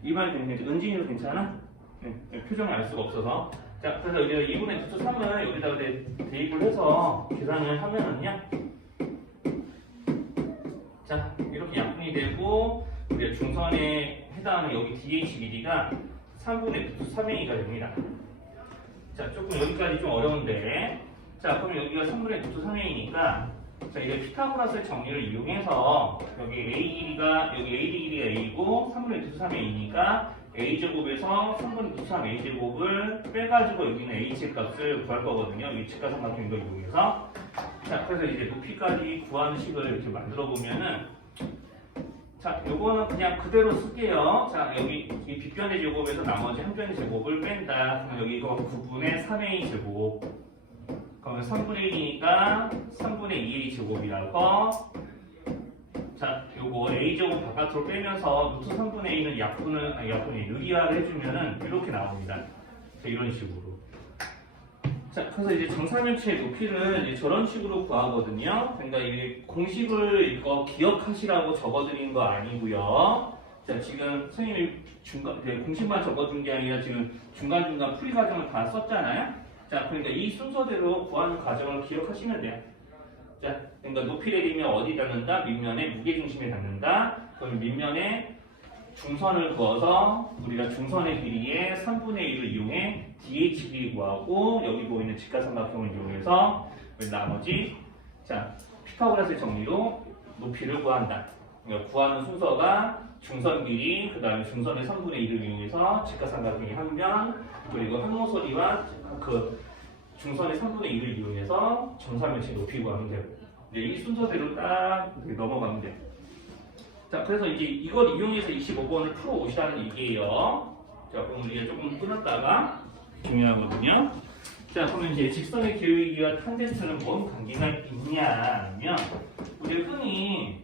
이 말이 은진이도 괜찮아? 네, 표정을 알 수가 없어서 자, 그래서 우리가 2분의 루트 3을 여기다가 대입을 해서 계산을 하면은요 자, 이렇게 약분이 되고 우리가 중선에 해당하는 여기 DH 길이가 3분의 루트 3A가 됩니다. 자, 조금 여기까지 좀 어려운데 자, 그럼 여기가 3분의 루트 3A니까 자, 이제 피타고라스의 정리를 이용해서 여기 A 길이가 여기 AD 길이가 A고 3분의 루트 3A니까 A제곱에서 3분의 루트 3A제곱을 빼가지고 여기는 H의 값을 구할 거거든요. 일직가삼각형 이걸 이용해서 자, 그래서 이제 높이까지 구하는 식을 이렇게 만들어 보면은 자, 요거는 그냥 그대로 쓸게요. 자, 여기 이 빗변의 제곱에서 나머지 한 변의 제곱을 뺀다. 그럼 여기 이거 9분의 3A 제곱. 그러면 3분의 1이니까 3분의 2A 제곱이라고. 자, 요거 A 제곱 바깥으로 빼면서 루트 3분의 A는 약분의 유리화를 해주면은 이렇게 나옵니다. 자, 이런 식으로. 자, 그래서 이제 정사면체의 높이를 이제 저런 식으로 구하거든요. 그러니까 이 공식을 이거 기억하시라고 적어드린 거 아니고요. 자, 지금 선생님이 공식만 적어준 게 아니라 지금 중간중간 풀이 과정을 다 썼잖아요. 자, 그러니까 이 순서대로 구하는 과정을 기억하시면 돼요. 자, 그러니까 높이 내리면 어디 닿는다? 밑면에 무게중심에 닿는다. 그럼 밑면에 중선을 그어서 우리가 중선의 길이의 3분의 1을 이용해 DH 길이 구하고 여기 보이는 직각삼각형을 이용해서 나머지 자 피타고라스의 정리로 높이를 구한다. 그러니까 구하는 순서가 중선 길이, 그 다음에 중선의 3분의 1을 이용해서 직각삼각형의 한 면, 그리고 항모서리와 그 중선의 3분의 1을 이용해서 정사면체 높이 구하면 되고, 이 순서대로 딱 넘어가면 돼요. 자, 그래서 이제 이걸 이용해서 25번을 풀어 오시라는 얘기예요. 자, 그럼 우리가 조금 끊었다가 중요하거든요. 자, 그러면 이제 직선의 기울기와 탄젠트는 뭔 관계가 있냐면, 우리가 흔히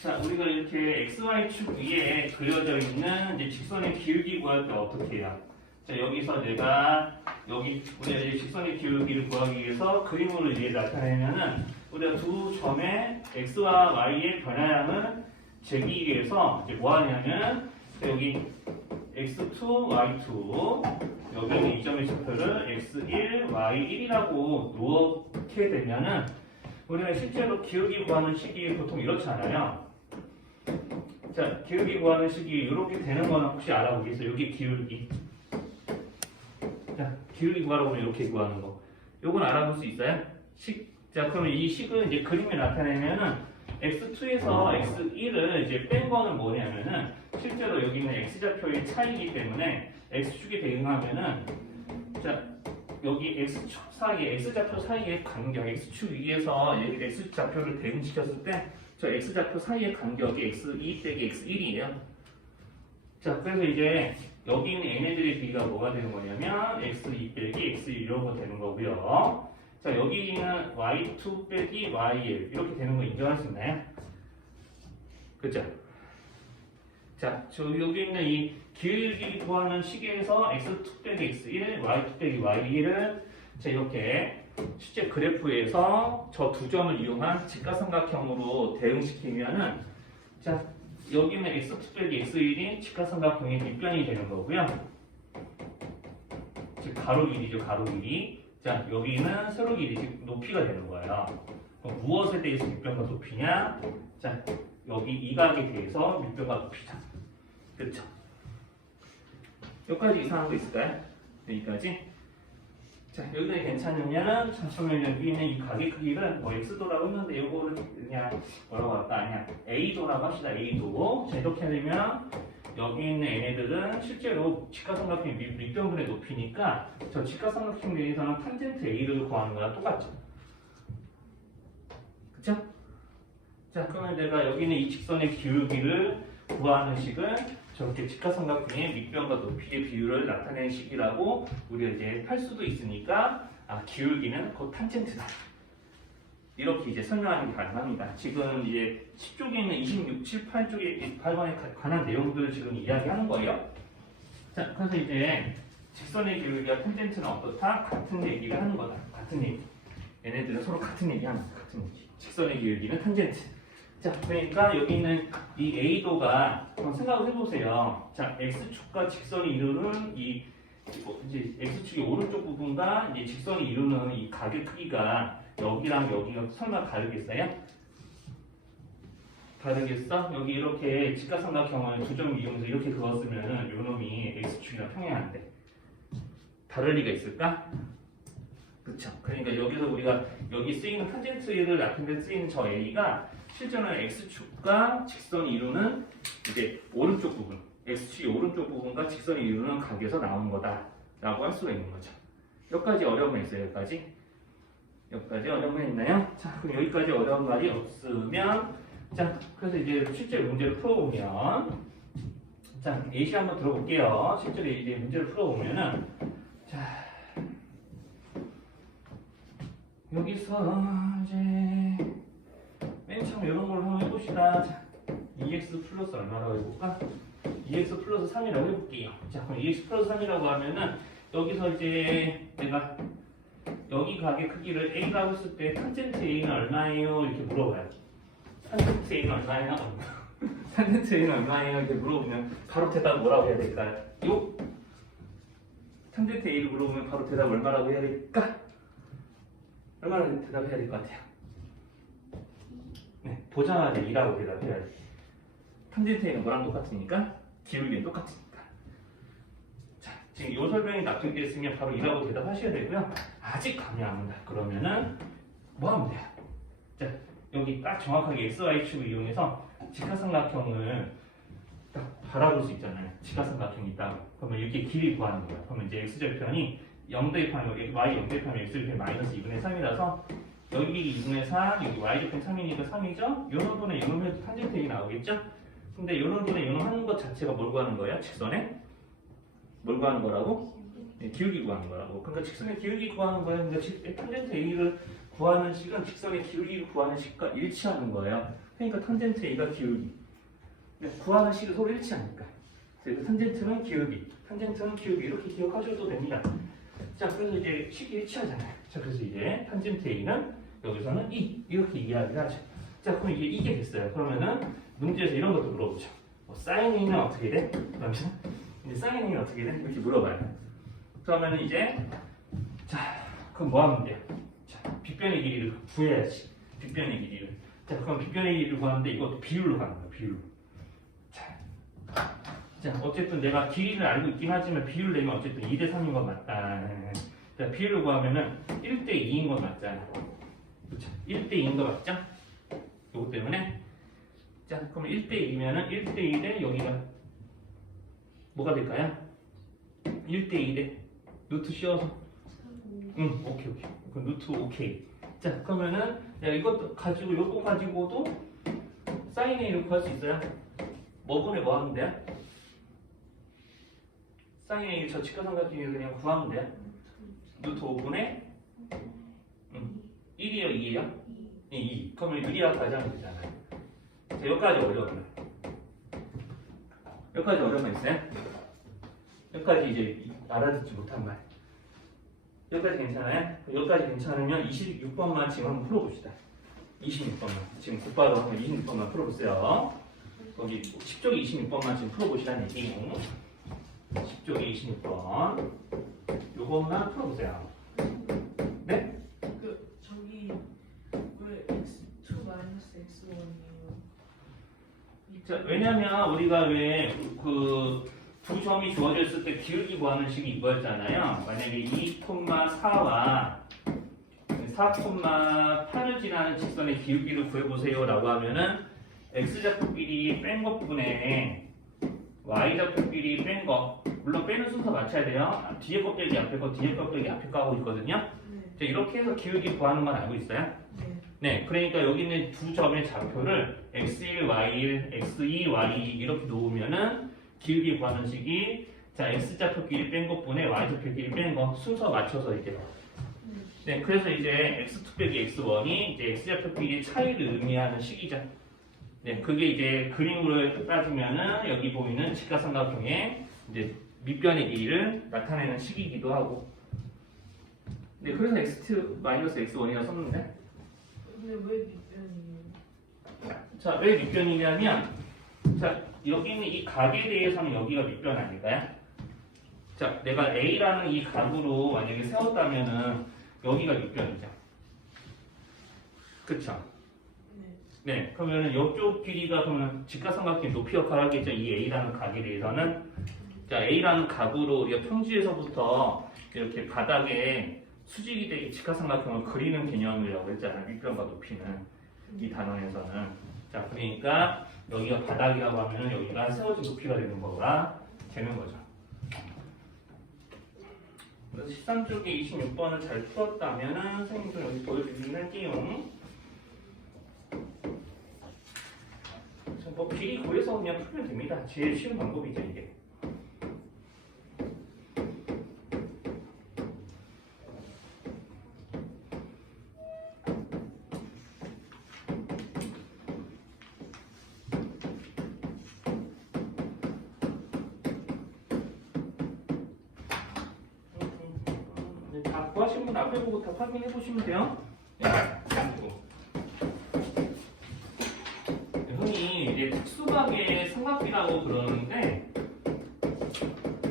자, 우리가 이렇게 XY축 위에 그려져 있는 이제 직선의 기울기 구할 때 어떻게 해요? 자, 여기서 내가 우리가 이제 직선의 기울기를 구하기 위해서 그림으로 이제 나타내면은 우리가 두 점의 X와 Y의 변화량을 재기 위해서 이제 뭐 하냐면 여기 X2, Y2 여기는 이 점의 좌표를 X1, Y1이라고 놓게 되면은 우리가 실제로 기울기 구하는 식이 보통 이렇지 않아요. 자, 기울기 구하는 식이 이렇게 되는 거는 혹시 알아보겠어요? 여기 기울기. 자, 기울기 구하라고 하면 이렇게 구하는 거. 요건 알아볼 수 있어요? 자, 그러면 이 식을 이제 그림에 나타내면은 x2에서 x1을 이제 뺀 거는 뭐냐면은 실제로 여기는 x좌표의 차이기 때문에 x축에 대응하면은 자, 여기 x축 사이에 x좌표 사이의 간격, x축 위에서 x좌표를 대응시켰을 때 저 x좌표 사이의 간격이 x2 빼기 x1이에요. 자, 그래서 이제 여기 있는 얘네들의 비가 뭐가 되는 거냐면 x2 빼기 x1 이런 거 되는 거고요. 자, 여기 있는 y2 빼기 y1 이렇게 되는 거 인정할 수 있나요? 그죠? 자, 여기 있는 이 기울기 구하는 식에서 x2 빼기 x1, y2 빼기 y1을 자, 이렇게 실제 그래프에서 저 두 점을 이용한 직각삼각형으로 대응시키면은 자, 여기는 x2 빼기 x1이 직각삼각형의 밑변이 되는 거고요. 즉 가로 길이죠, 가로 길이. 자, 여기는 세로 길이, 즉 높이가 되는 거예요. 그럼 무엇에 대해서 밑변과 높이냐? 자, 여기 이 각에 대해서 밑변과 높이다. 그렇죠? 여기까지 이상한 거 있을까요? 여기까지? 자, 여기까지 괜찮으면 잠시만요. 여기 있는 이 각의 크기를 뭐 x도라고 했는데 이거를 그냥 뭐라고 할까? 아니야. a도라고 합시다. a도. 자, 이렇게 되면 여기 있는 얘네들은 실제로 직각삼각형 밑변분의 높이니까 저 직각삼각형 내에서는 탄젠트 a를 구하는 거랑 똑같죠. 그쵸? 자, 그러면 내가 여기 있는 이 직선의 기울기를 구하는 식은 저렇게 직각삼각형의 밑변과 높이의 비율을 나타내는 식이라고 우리가 이제 할 수도 있으니까 기울기는 곧 탄젠트다. 이렇게 이제 설명하는 게 가능합니다. 지금 이제 10쪽에 있는 26, 7, 8쪽에 8번에 관한 내용들을 지금 이야기하는 거예요. 자, 그래서 이제 직선의 기울기와 탄젠트는 어떻다? 같은 얘기를 하는 거다. 같은 얘기. 얘네들은 서로 같은 얘기 하는 거다. 같은 얘기. 직선의 기울기는 탄젠트. 자, 그러니까 여기 있는 이 A도가 생각을 해보세요. 자, X축과 직선이 이루는 이제 X축의 오른쪽 부분과 이제 직선이 이루는 이 각의 크기가 여기랑 여기가 설마 다르겠어요? 다르겠어? 여기 이렇게 직각삼각형을 두 점을 이용해서 이렇게 그었으면은 요 놈이 X축이랑 평행한데 다를 리가 있을까? 그쵸? 그러니까 여기서 우리가 여기 쓰이는 탄젠트를 나타낼 때 쓰이는 저 A가 실제로는 X축과 직선이 이루는 이제 오른쪽 부분, X축의 오른쪽 부분과 직선이 이루는 각에서 나온 거다라고 할 수가 있는 거죠. 여기까지 어려운 거 있어요? 여기까지 어려운 거 있나요? 자, 그럼 여기까지 어려운 말이 없으면 자, 그래서 이제 실제 문제를 풀어보면 자, 예시 한번 들어볼게요. 실제로 이제 문제를 풀어보면은 자, 여기서 이제 맨 처음 이런 걸 한번 해봅시다. 자, 2x 플러스 얼마라고 해볼까? 2x 플러스 3이라고 해볼게요. 자, 그럼 2x 플러스 3이라고 하면은 여기서 이제 내가 여기 각의 크기를 a라고 했을 때 탄젠트 a는 얼마예요? 이렇게 물어봐요. 탄젠트 a는 얼마예요? 탄젠트 a는 얼마예요? 이렇게 물어보면 바로 대답 뭐라고 해야 될까요? 탄젠트 A를 물어보면 바로 대답 얼마라고 해야 될까? 얼마나 대답해야 될 것 같아요? 네, 보자마자 2라고 대답해야 돼. 탄젠트 A는 뭐랑 똑같으니까? 기울기는 똑같으니까. 자, 지금 이 설명이 납득됐으면 바로 2라고 대답하셔야 되고요. 아직 감이 안 온다. 그러면은 뭐 하면 돼요? 자, 여기 딱 정확하게 XY축을 이용해서 직사삼각형을 딱 바라볼 수 있잖아요. 직사삼각형이 있다고. 그러면 이렇게 길이 구하는 거예요. 그러면 이제 x절편이 0 대입하면 y 0 대입하면 x절편이 마이너스 2분의 3이라서 여기 2분의 4, 여기 y절편 3이니까 3이죠? 요런 분의 요놈에도 탄젠트 A 나오겠죠? 근데 요런 분의 요놈 하는 것 자체가 뭘 구하는 거예요? 직선에? 뭘 구하는 거라고? 네, 기울기 구하는 거라고. 그러니까 직선의 기울기 구하는 거예요. 그러니까 탄젠트 A를 구하는 식은 직선의 기울기를 구하는 식과 일치하는 거예요. 그러니까 탄젠트 A가 기울기. 구하는 식이 서로 일치하니까. 그래서 탄젠트는 기울기, 탄젠트는 기울기 이렇게 기억하셔도 됩니다. 자, 그래서 이제 식이 일치하잖아요. 자, 그래서 이제 탄젠트 A는 여기서는 2 이렇게 이야기를 하죠. 자, 그럼 이게 됐어요. 그러면은 문제에서 이런 것도 물어보죠. 사인 A는 어떻게 돼? 그러면 이제 사인 A는 어떻게 돼? 이렇게 물어봐요. 그러면은 이제 자, 그럼 뭐 하면 돼요? 자, 빗변의 길이를 구해야지. 빗변의 길이를. 자, 그럼 빗변의 길이를 구하는데 이것도 비율로 가는 거예요. 비율로. 자, 어쨌든 내가 길이를 알고 있긴 하지만 비율을 내면 어쨌든 2대 3인 건 맞다. 자, 비율을 구하면은 1대 2인 건 맞잖아. 그렇죠? 1대 2인 거 맞죠? 요거 때문에 자, 그럼 1대 2면은 1대 2대 여기가 뭐가 될까요? 1대 2대 루트 씌워서 오케이. 그럼 루트 오케이. 자, 그러면은 내가 이것도 가지고 요거 가지고도 사인 A를 구할 수 있어요? 뭐분에 뭐 하면 돼요? 사인 A 저 직각삼각형을 그냥 구하면 돼요? 루트 5분의 1이에요? 2예요? 2. 그러면 유리화까지 하면 되잖아요. 자, 여기까지 어려워요. 여기까지 어려운 거 있어요? 여기까지 이제 알아듣지 못한 말. 여기까지 괜찮아요? 여기까지 괜찮으면 26번만 지금 한번 풀어봅시다. 26번만. 지금 곧바로 한번 26번만 풀어보세요. 거기 10쪽에 26번만 지금 풀어보시라는 얘기. 10쪽에 26번. 요것만 풀어보세요. 네? 저기 왜 x2 마이너스 x1이에요? 자, 왜냐면 우리가 왜 두 점이 주어져 있을 때 기울기 구하는 식이 이거였잖아요. 만약에 2,4와 4,8을 지나는 직선의 기울기를 구해보세요 라고 하면은 x좌표 길이 뺀 것분에 y좌표 길이 뺀 거, 물론 빼는 순서 맞춰야 돼요. 뒤에 껍데기 앞에 거, 뒤에 껍데기 앞에 거 하고 있거든요. 자, 이렇게 해서 기울기 구하는 건 알고 있어요? 네, 그러니까 여기 있는 두 점의 좌표를 x1, y1, x2, y2 이렇게 놓으면은 기울기 구하는 식이 자, x좌표 길이 뺀 것분에 y좌표 길이 뺀 거 순서 맞춰서 이렇게. 네, 그래서 이제 x2 빼기 x1이 이제 x좌표 길이 차이를 의미하는 식이죠. 네, 그게 이제 그림으로 따지면은 여기 보이는 직각삼각형의 이제 밑변의 길이를 나타내는 식이기도 하고. 네, 그래서 x2 마이너스 x1이라고 썼는데. 근데 왜 밑변이에요? 자, 왜 밑변이냐면, 자, 여기 있는 이 각에 대해서는 여기가 밑변 아닐까요? 자, 내가 A라는 이 각으로 만약에 세웠다면은 여기가 밑변이죠. 그쵸? 네, 그러면은 이쪽 길이가 그러면 직각삼각형 높이 역할을 하겠죠. 이 A라는 각에 대해서는. 자, A라는 각으로 우리가 평지에서부터 이렇게 바닥에 수직이 되게 직각삼각형을 그리는 개념이라고 했잖아요. 밑변과 높이는 이 단원에서는. 자, 그러니까 여기가 바닥이라고 하면은 여기가 세워진 높이가 되는 거가 되는 거죠. 그래서 13쪽에 26번을 잘 풀었다면은 선생님 좀 여기 보여드리긴 할게요. 뭐 길이 구해서 그냥 풀면 됩니다. 제일 쉬운 방법이죠, 이게. 다 구하신 분 앞에 보고 다 확인해 보시면 돼요. 흔히 이제 특수각의 삼각비라고 그러는데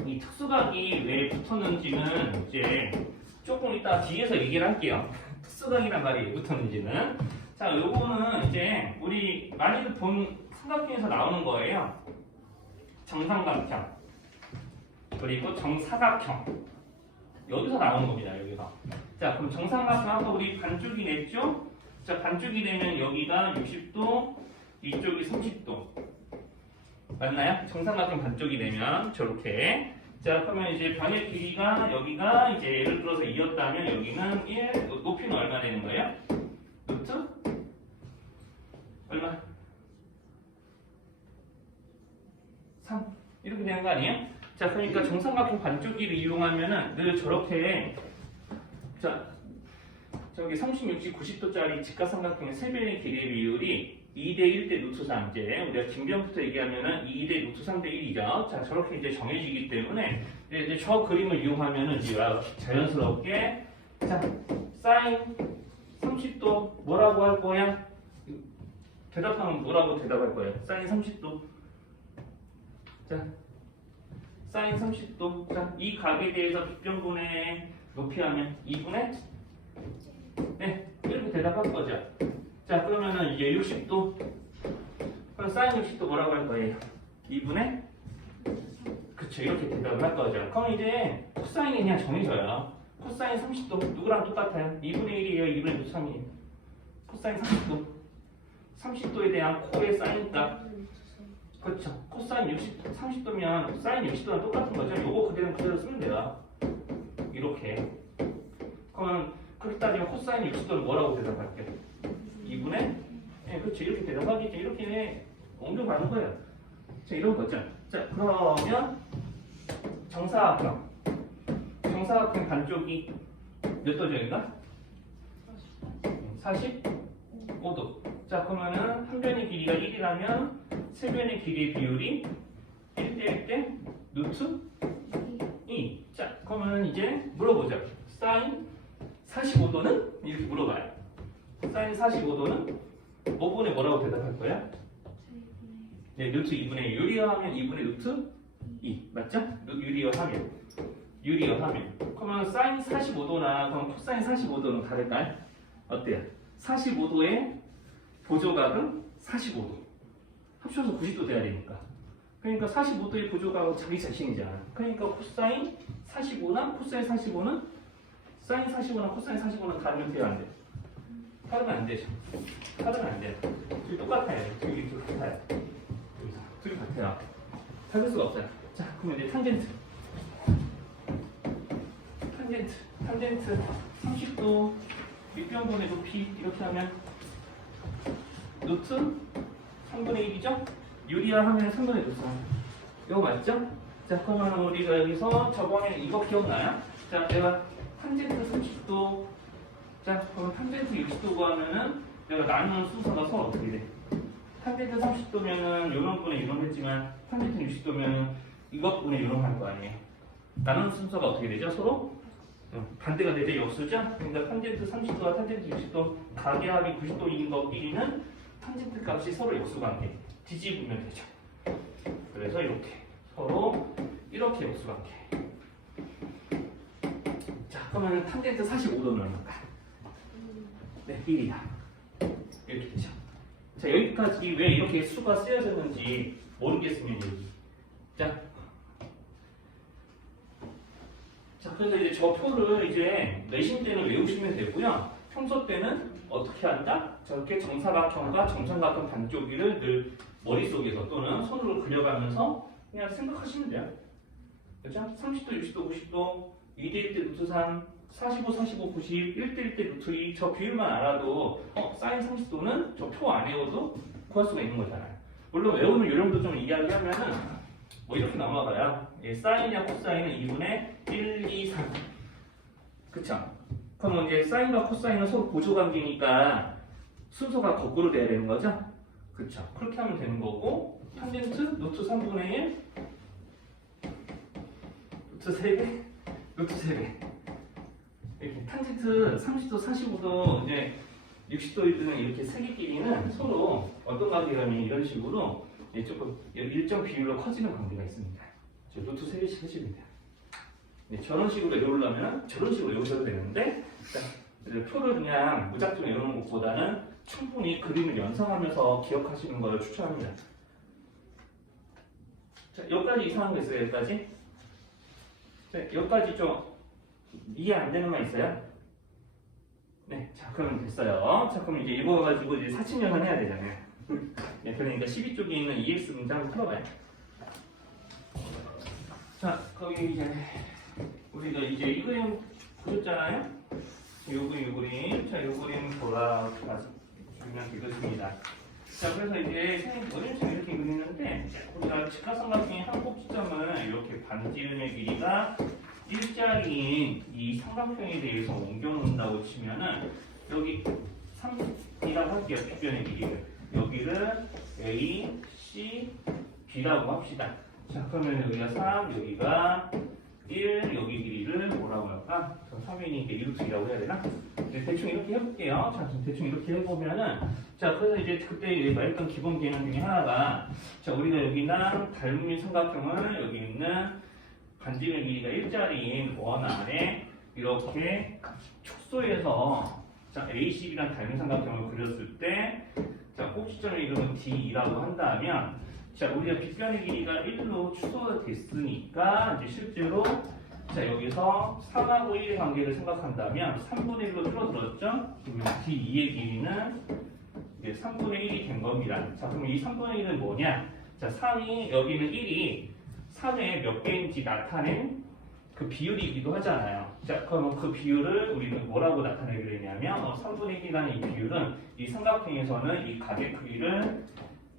이 특수 특수각이 왜 붙었는지는 이제 조금 이따 뒤에서 얘기를 할게요. 특수각이란 말이 왜 붙었는지는. 자, 요거는 이제 우리 많이들 본 삼각형에서 나오는 거예요. 정삼각형 그리고 정사각형 여기서 나오는 겁니다. 여기서. 자, 그럼 정삼각형 아까 우리 반쪽이 냈죠? 자, 반쪽이 되면 여기가 60도, 이쪽이 30도. 맞나요? 정삼각형 반쪽이 되면 저렇게. 자, 그러면 이제 변의 길이가 여기가 이제 예를 들어서 2였다면 여기는 1, 높이는 얼마 되는 거예요? 루트? 얼마? 3. 이렇게 되는 거 아니에요? 자, 그러니까 정삼각형 반쪽기를 이용하면은 늘 저렇게 자, 저기 30, 60, 90도짜리 직각삼각형의 세변의 길이의 비율이 2대 1대 루트 3. 이제 우리가 진변부터 얘기하면은 2대 루트 3대 1이죠. 자, 저렇게 이제 정해지기 때문에 이제 저 그림을 이용하면은 이제 자연스럽게 자, 사인 30도 뭐라고 할 거야? 대답하면 뭐라고 대답할 거예요? 사인 30도. 자, 사인 30도. 자, 이 각에 대해서 빗변분의 높이 하면 2분의 네, 이렇게 대답할 거죠. 자, 그러면은 이제 60도. 그럼 사인 60도 뭐라고 할 거예요? 2분의 그쵸, 이렇게 대답을 할 거죠. 그럼 이제 코사인이 그냥 정해져요. 코사인 30도 누구랑 똑같아요? 2분의 1이에요, 2분의 루트 3이에요. 코사인 30도. 30도에 대한 코의 사인 값. 그렇죠. 코사인 60, 30도면 사인 60도랑 똑같은 거죠. 요거 그대로 쓰면 돼요. 이렇게. 그러면 그렇게 따지면 코사인 60도는 뭐라고 대답할게요? 2분의? 네, 그렇죠. 이렇게 대답하겠죠. 이렇게 옮겨가는 거예요. 자, 이런 거죠. 자, 그러면 정사각형. 정사각형 반쪽이 몇 도정인가? 45도. 자, 그러면은 한 변의 길이가 1이라면 세 변의 길이의 비율이 1대 1대 루트 2. 자, 그러면 이제 물어보죠. 사인 45도는? 이렇게 물어봐요. 사인 45도는 5분의 뭐라고 대답할 거야? 네, 루트 2분의 유리어하면 2분의 루트 2. 맞죠? 유리어하면. 그러면 사인 45도나 그럼 코사인 45도는 다를까요? 어때요? 45도의 보조각은 45도. 합쳐서 90도 돼야 되니까. 그러니까 45도의 보조각은 자기 자신이잖아. 그러니까 코사인 45나 코사인 45는 사인 45나 코사인 45는 다르면 돼요, 안 돼요? 다르면 안 되죠. 다르면 안 돼요. 둘이 똑같아요. 둘이 같아요. 둘이 같아요. 다를 수가 없어요. 자, 그럼 이제 탄젠트 30도 밑변분의 높이 이렇게 하면 루트 3분의 1이죠? 유리화 하면 3분의 루트 3. 이거 맞죠? 자, 그러면 우리가 여기서 저번에 이거 기억나요? 자, 내가 탄젠트 30도. 자, 그러면 탄젠트 60도 구하면은 내가 나누는 순서가 서로 어떻게 돼? 탄젠트 30도면은 요런 분의 요런 했지만 탄젠트 60도면은 이것 분의 요런 할 거 아니에요. 나누는 순서가 어떻게 되죠? 서로 반대가 되죠? 역수죠? 그러니까 탄젠트 30도와 탄젠트 60도 가계합이 90도인 것끼리는 탄젠트 값이 서로 역수관계 뒤집으면 되죠. 그래서 이렇게 서로 이렇게 역수관계. 자, 그러면 탄젠트 45도는 얼마일까? 네, 1이야. 이렇게 되죠. 자, 여기까지 왜 이렇게 수가 쓰여졌는지 모르겠으면 여기. 자, 그래서 이제 저 표를 이제 내신 때는 외우시면 되고요. 평소 때는 어떻게 한다? 저렇게 정사각형과 정삼각형 반쪽이를 늘 머릿속에서 또는 손으로 그려가면서 그냥 생각하시면 돼요. 그렇죠? 30도, 60도, 90도, 2대 1대 루트 3, 45, 45, 90, 1대 1대 루트 2, 저 비율만 알아도 사인 30도는 저 표 안 외워도 구할 수가 있는 거잖아요. 물론 외우는 요령도 좀 이야기하면은 뭐 이렇게 넘어가요. 예, 사인이랑 코사인은 2분의 1, 2, 3. 그쵸? 그럼 이제 사인과 코사인은 서로 보조관계니까 순서가 거꾸로 돼야 되는 거죠? 그쵸? 그렇게 하면 되는 거고 탄젠트 루트 3분의 1 루트 3배 루트 3배 이렇게 탄젠트 30도 45도 이제 60도이든 이렇게 세 개끼리는 서로 어떤 관계라면 이런 식으로 조금 일정 비율로 커지는 관계가 있습니다. 루트 3개씩 해주면 돼요. 네, 저런 식으로 외우려면 저런 식으로 외우셔도 되는데 자, 표를 그냥 무작정 외우는 것보다는 충분히 그림을 연상하면서 기억하시는 걸 추천합니다. 자, 여기까지 이상한 거 있어요? 여기까지? 네, 여기까지 좀 이해 안 되는 거 있어요? 네, 자, 그러면 됐어요. 자, 그럼 이제 이거 가지고 이제 사칭연산 해야 되잖아요. 네, 그러니까 12쪽에 있는 EX 문제 한번 풀어봐요. 자, 거기 이제 우리가 이제 이 그림 보셨잖아요? 요 그림. 자, 요 그림 돌아가서 중요한 이것입니다. 자, 그래서 이제 선생님 원인처럼 이렇게 그리는데 우리가 직각삼각형의 한 꼭지점을 이렇게 반지름의 길이가 일자리인 이 삼각형에 대해서 옮겨놓는다고 치면은 여기 3이라고 할게요. 빗변의 길이를. 여기를 A, C, B라고 합시다. 자, 그러면 여기가 3, 여기가 1, 여기 길이를 뭐라고 할까? 저 3이니까 이렇게라고 해야 되나? 네, 대충 이렇게 해볼게요. 자, 대충 이렇게 해보면은 자, 그래서 이제 그때 말했던 기본 개념 중에 하나가 자, 우리가 여기랑 닮은 삼각형을 여기 있는 반지름 길이가 일자리인 원 안에 이렇게 축소해서 자, ACB랑 닮은 삼각형을 그렸을 때 자, 꼭지점의 이름은 D라고 한다면 자, 우리가 빗변의 길이가 1로 축소가 됐으니까 이제 실제로 자, 여기서 3하고 1의 관계를 생각한다면 3분의 1로 줄어들었죠? 그러면 D2의 길이는 이제 3분의 1이 된 겁니다. 자, 그럼 이 3분의 1은 뭐냐? 자, 3이 여기는 1이 3에 몇 개인지 나타낸 그 비율이기도 하잖아요. 자, 그러면 그 비율을 우리는 뭐라고 나타내기로 했냐면 3분의 1이라는 이 비율은 이 삼각형에서는 이 각의 크기를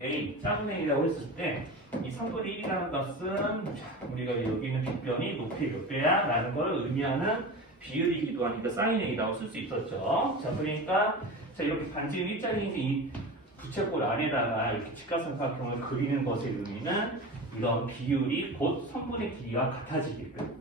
A, 작은 A라고 했을 때 이 3분의 1이라는 값은 우리가 여기 있는 빗변이 높이 몇 배야? 라는 걸 의미하는 비율이기도 하니까 사인 A라고 쓸 수 있었죠. 자, 그러니까 자, 이렇게 반지름 일자리인 이 부채꼴 안에다가 이렇게 직각삼각형을 그리는 것의 의미는 이런 비율이 곧 선분의 길이와 같아지게끔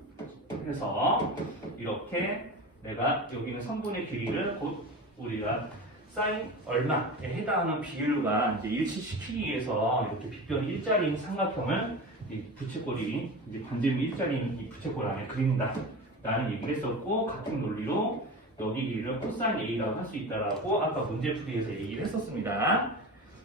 해서 이렇게 내가 여기는 선분의 길이를 곧 우리가 사인 얼마에 해당하는 비율과 이제 일치시키기 위해서 이렇게 빗변이 일자리인 삼각형을 이 부채꼴이 이제 반지름 일자리인 이 부채꼴 안에 그린다라는 얘기를 했었고 같은 논리로 여기 길이를 코사인 A라고 할 수 있다라고 아까 문제풀이에서 얘기를 했었습니다.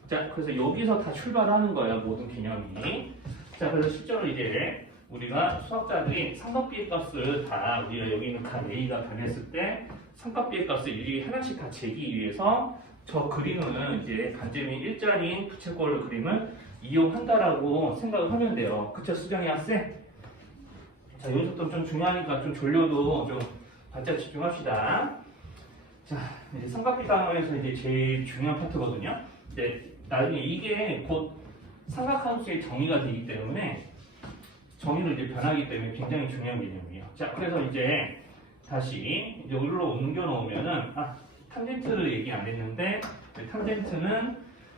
자, 그래서 여기서 다 출발하는 거예요, 모든 개념이. 자, 그래서 실제로 이제 우리가 수학자들이 삼각비의 값을 다 우리가 여기 있는 각 A가 변했을 때 삼각비의 값을 일일이 하나씩 다 재기 위해서 저 그림은 이제 반지름이 일자리인 부채꼴 그림을 이용한다라고 생각을 하면 돼요. 그쵸, 수정이 학생? 자, 여기서 좀 중요하니까 좀 졸려도 좀 바짝 집중합시다. 자, 이제 삼각비 단원에서 이제 제일 중요한 파트거든요. 이제 나중에 이게 곧 삼각함수의 정의가 되기 때문에 정의로 이제 변하기 때문에 굉장히 중요한 개념이에요. 자, 그래서 이제 다시 이제 여기로 옮겨 놓으면은 탄젠트를 얘기 안 했는데 탄젠트는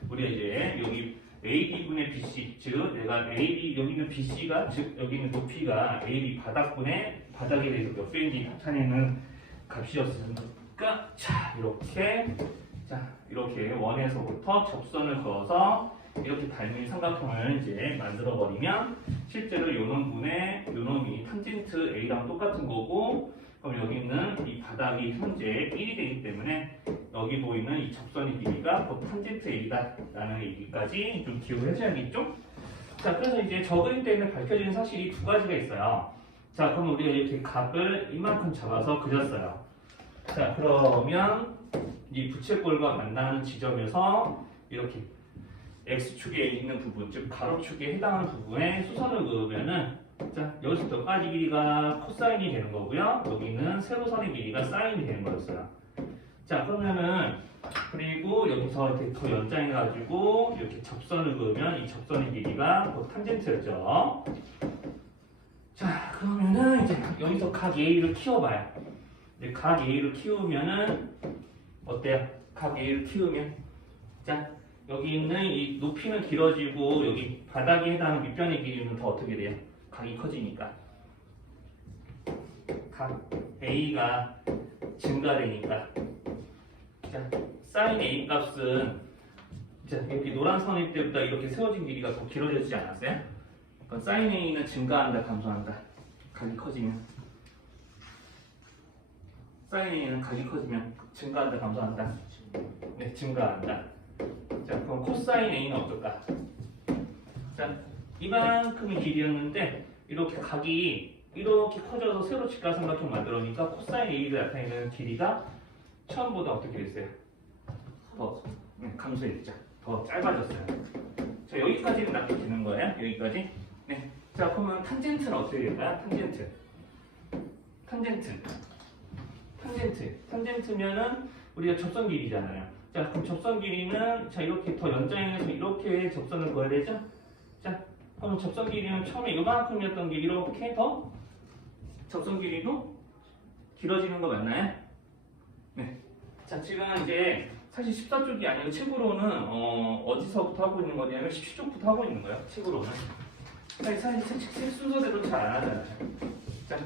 우리가 이제 여기 AB분의 BC 즉 내가 AB 여기는 BC가 즉 여기는 높이가 AB 바닥분의 바닥에 대해서 몇 배인지 나타내는 값이었으니까 자 이렇게 원에서부터 접선을 그어서 이렇게 닮은 삼각형을 이제 만들어 버리면 실제로 요 놈분의 요 놈이 탄젠트 A랑 똑같은 거고 그럼 여기 있는 이 바닥이 현재 1이 되기 때문에 여기 보이는 이 접선의 길이가 곧 탄젠트 A다라는 얘기까지 좀 기억을 해줘야겠죠? 자, 그래서 이제 저 그림 때문에 밝혀지는 사실이 두 가지가 있어요. 자, 그럼 우리가 이렇게 각을 이만큼 잡아서 그렸어요. 자, 그러면 이 부채꼴과 만나는 지점에서 이렇게 X축에 있는 부분, 즉 가로축에 해당하는 부분에 수선을 그으면은 자, 여기서부터 까지 길이가 코사인이 되는 거고요. 여기는 세로선의 길이가 사인이 되는 거였어요. 자, 그러면은 그리고 여기서 이렇게 더 연장해가지고 이렇게 접선을 그으면 이 접선의 길이가 곧 탄젠트였죠. 자, 그러면은 이제 여기서 각 A를 키워봐요. 이제 각 A를 키우면은 어때요? 각 A를 키우면 자, 여기 있는 이 높이는 길어지고 여기 바닥에 해당하는 밑변의 길이는 더 어떻게 돼요? 각이 커지니까 각 A가 증가되니까 자, 사인 A 값은 자, 여기 노란 선일 때보다 이렇게 세워진 길이가 더 길어지지 않았어요? 그러니까 사인 A는 증가한다, 감소한다? 각이 커지면 사인 A는 각이 커지면 증가한다, 감소한다? 네, 증가한다. 자, 그럼 코사인 A는 어떨까? 자, 이만큼의 길이였는데 이렇게 각이 이렇게 커져서 세로 직각삼각형 만들어니까 코사인 A를 나타내는 길이가 처음보다 어떻게 됐어요? 더 감소했죠. 더 짧아졌어요. 자, 여기까지는 납득되는 거예요? 여기까지? 네. 자, 그러면 탄젠트는 어떻게 될까요? 탄젠트면은 우리가 접선 길이잖아요. 자, 그럼 접선 길이는 자 이렇게 더 연장해서 이렇게 접선을 그어야 되죠? 자, 그럼 접선 길이는 처음에 이만큼이었던 게 이렇게 더 접선 길이도 길어지는 거 맞나요? 네. 자, 지금 이제 사실 14쪽이 아니고 책으로는 어디서부터 하고 있는 거냐면 17쪽부터 하고 있는 거예요. 책으로는. 사실 책 순서대로 잘 안 하잖아요. 자,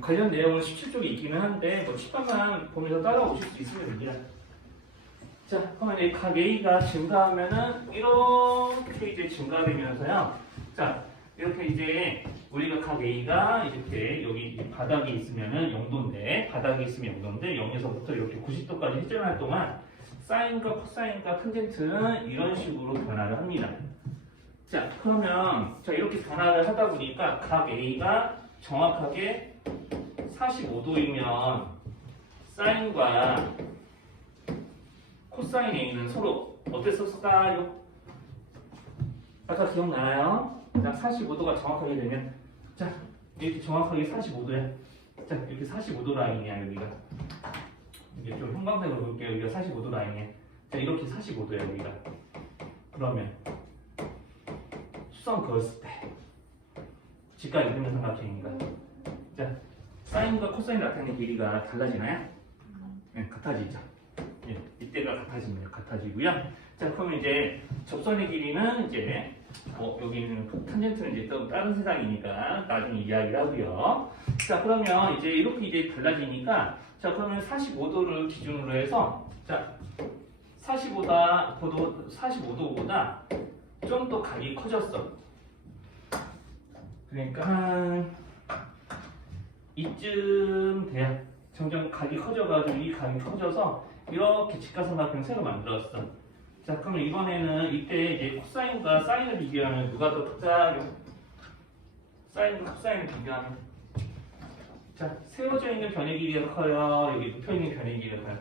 관련 내용은 17쪽에 있기는 한데 뭐 칠판만 보면서 따라오실 수 있으면 됩니다. 자, 그러면 이 각 A가 증가하면은 이렇게 이제 증가되면서요. 자, 이렇게 이제 우리가 각 A가 이렇게 여기 바닥에 있으면은 0도인데 바닥에 있으면 0도인데 0에서부터 이렇게 90도까지 회전할 동안 사인과 코사인과 탄젠트는 이런 식으로 변화를 합니다. 자, 그러면 자 이렇게 변화를 하다 보니까 각 A가 정확하게 45도이면 사인과 코사인 A는 서로 어땠었을까요? 아까 기억나요? 자, 45도가 정확하게 되면 자, 이렇게 정확하게 45도야. 자, 이렇게 45도 라인이야, 여기가. 이게 좀 형광색으로 볼게요. 여기가 45도 라인이야. 자, 이렇게 45도야, 여기가. 그러면 수성 그었을 때 직각 이등변 삼각형이니까 자, 사인과 코사인 나타내는 길이가 달라지나요? 네, 같아지죠. 예, 이때가 같아집니다. 같아지고요. 자, 그러면 이제 접선의 길이는 이제 여기는 탄젠트는 이제 또 다른 세상이니까 나중에 이야기를 하고요. 자, 그러면 이제 이렇게 이제 달라지니까 자, 그러면 45도를 기준으로 해서 자, 45도보다 좀 더 각이 커졌어. 그러니까 한 이쯤 돼야 점점 각이 커져가지고 이 각이 커져서 이렇게 직각삼각형 새로 만들었어. 자, 그러면 이번에는 이때 이제 코사인과 사인을 비교하면 누가 더 크다? 사인과 코사인을 비교하면 자, 세워져 있는 변의 길이가 커요? 여기 눕혀 있는 변의 길이가 커요?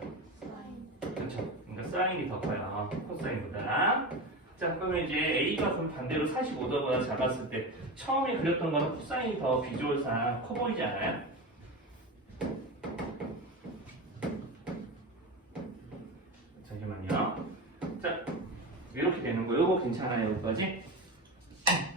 그렇죠. 그러니까 사인이 더 커요. 코사인보다. 자, 그러면 이제 A가 그럼 반대로 45도보다 작았을 때 처음에 그렸던 거는 코사인이 더 비주얼상 커 보이지 않아요? 잠시만요. 자, 이렇게 되는 거예요. 이거 괜찮아요, 여기까지?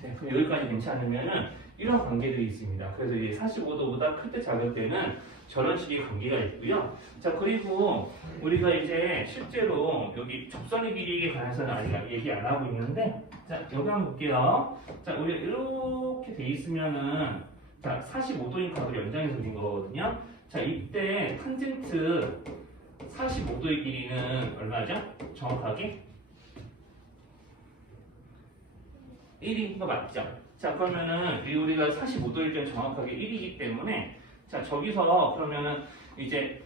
네, 그럼 여기까지 괜찮으면은 이런 관계들이 있습니다. 그래서 이제 45도보다 클 때 작을 때는 저런 식의 관계가 있고요. 자, 그리고 우리가 이제 실제로 여기 접선의 길이에 관해서는 아직 얘기 안 하고 있는데, 자, 여기 한번 볼게요. 자, 우리가 이렇게 돼 있으면은, 자, 45도인 각을 연장해서 그린 거거든요. 자, 이때 탄젠트 45도의 길이는 얼마죠? 정확하게? 1인 거 맞죠? 자, 그러면은 우리가 45도일 때는 정확하게 1이기 때문에 자, 저기서 그러면은 이제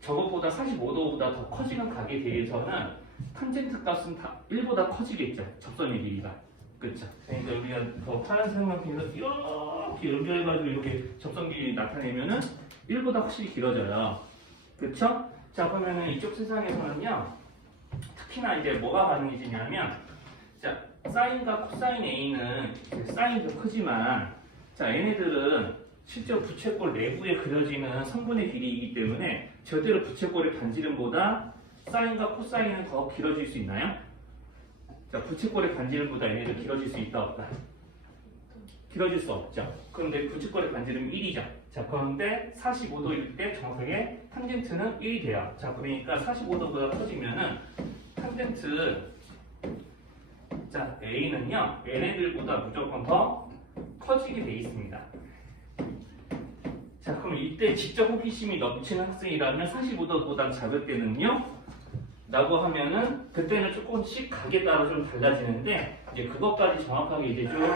저것보다 45도보다 더 커지는 각에 대해서는 탄젠트 값은 다 1보다 커지겠죠. 접선의 길이가. 그렇죠. 그러니까 우리가 더 파란색만큼에서 이렇게 연결해가지고 이렇게 접선 길이 나타내면은 1보다 확실히 길어져요. 그렇죠? 자, 그러면은 이쪽 세상에서는요. 특히나 이제 뭐가 가능해지냐면 자, 사인과 코사인 A는 사인도 크지만 자, 얘네들은 실제 부채꼴 내부에 그려지는 성분의 길이이기 때문에 절대로 부채꼴의 반지름보다 사인과 코사인은 더 길어질 수 있나요? 자, 부채꼴의 반지름보다 얘네들 길어질 수 있다 없다? 길어질 수 없죠. 그런데 부채꼴의 반지름은 1이죠. 자, 그런데 45도일 때 정확하게 탄젠트는 1이 돼요. 자, 그러니까 45도보다 커지면은 탄젠트 자, A는요, 얘네들보다 무조건 더 커지게 돼 있습니다. 자, 그럼 이때 직접 호기심이 넘치는 학생이라면 45도보다 작을 때는요, 라고 하면은 그때는 조금씩 각에 따라 좀 달라지는데 이제 그것까지 정확하게 이제 좀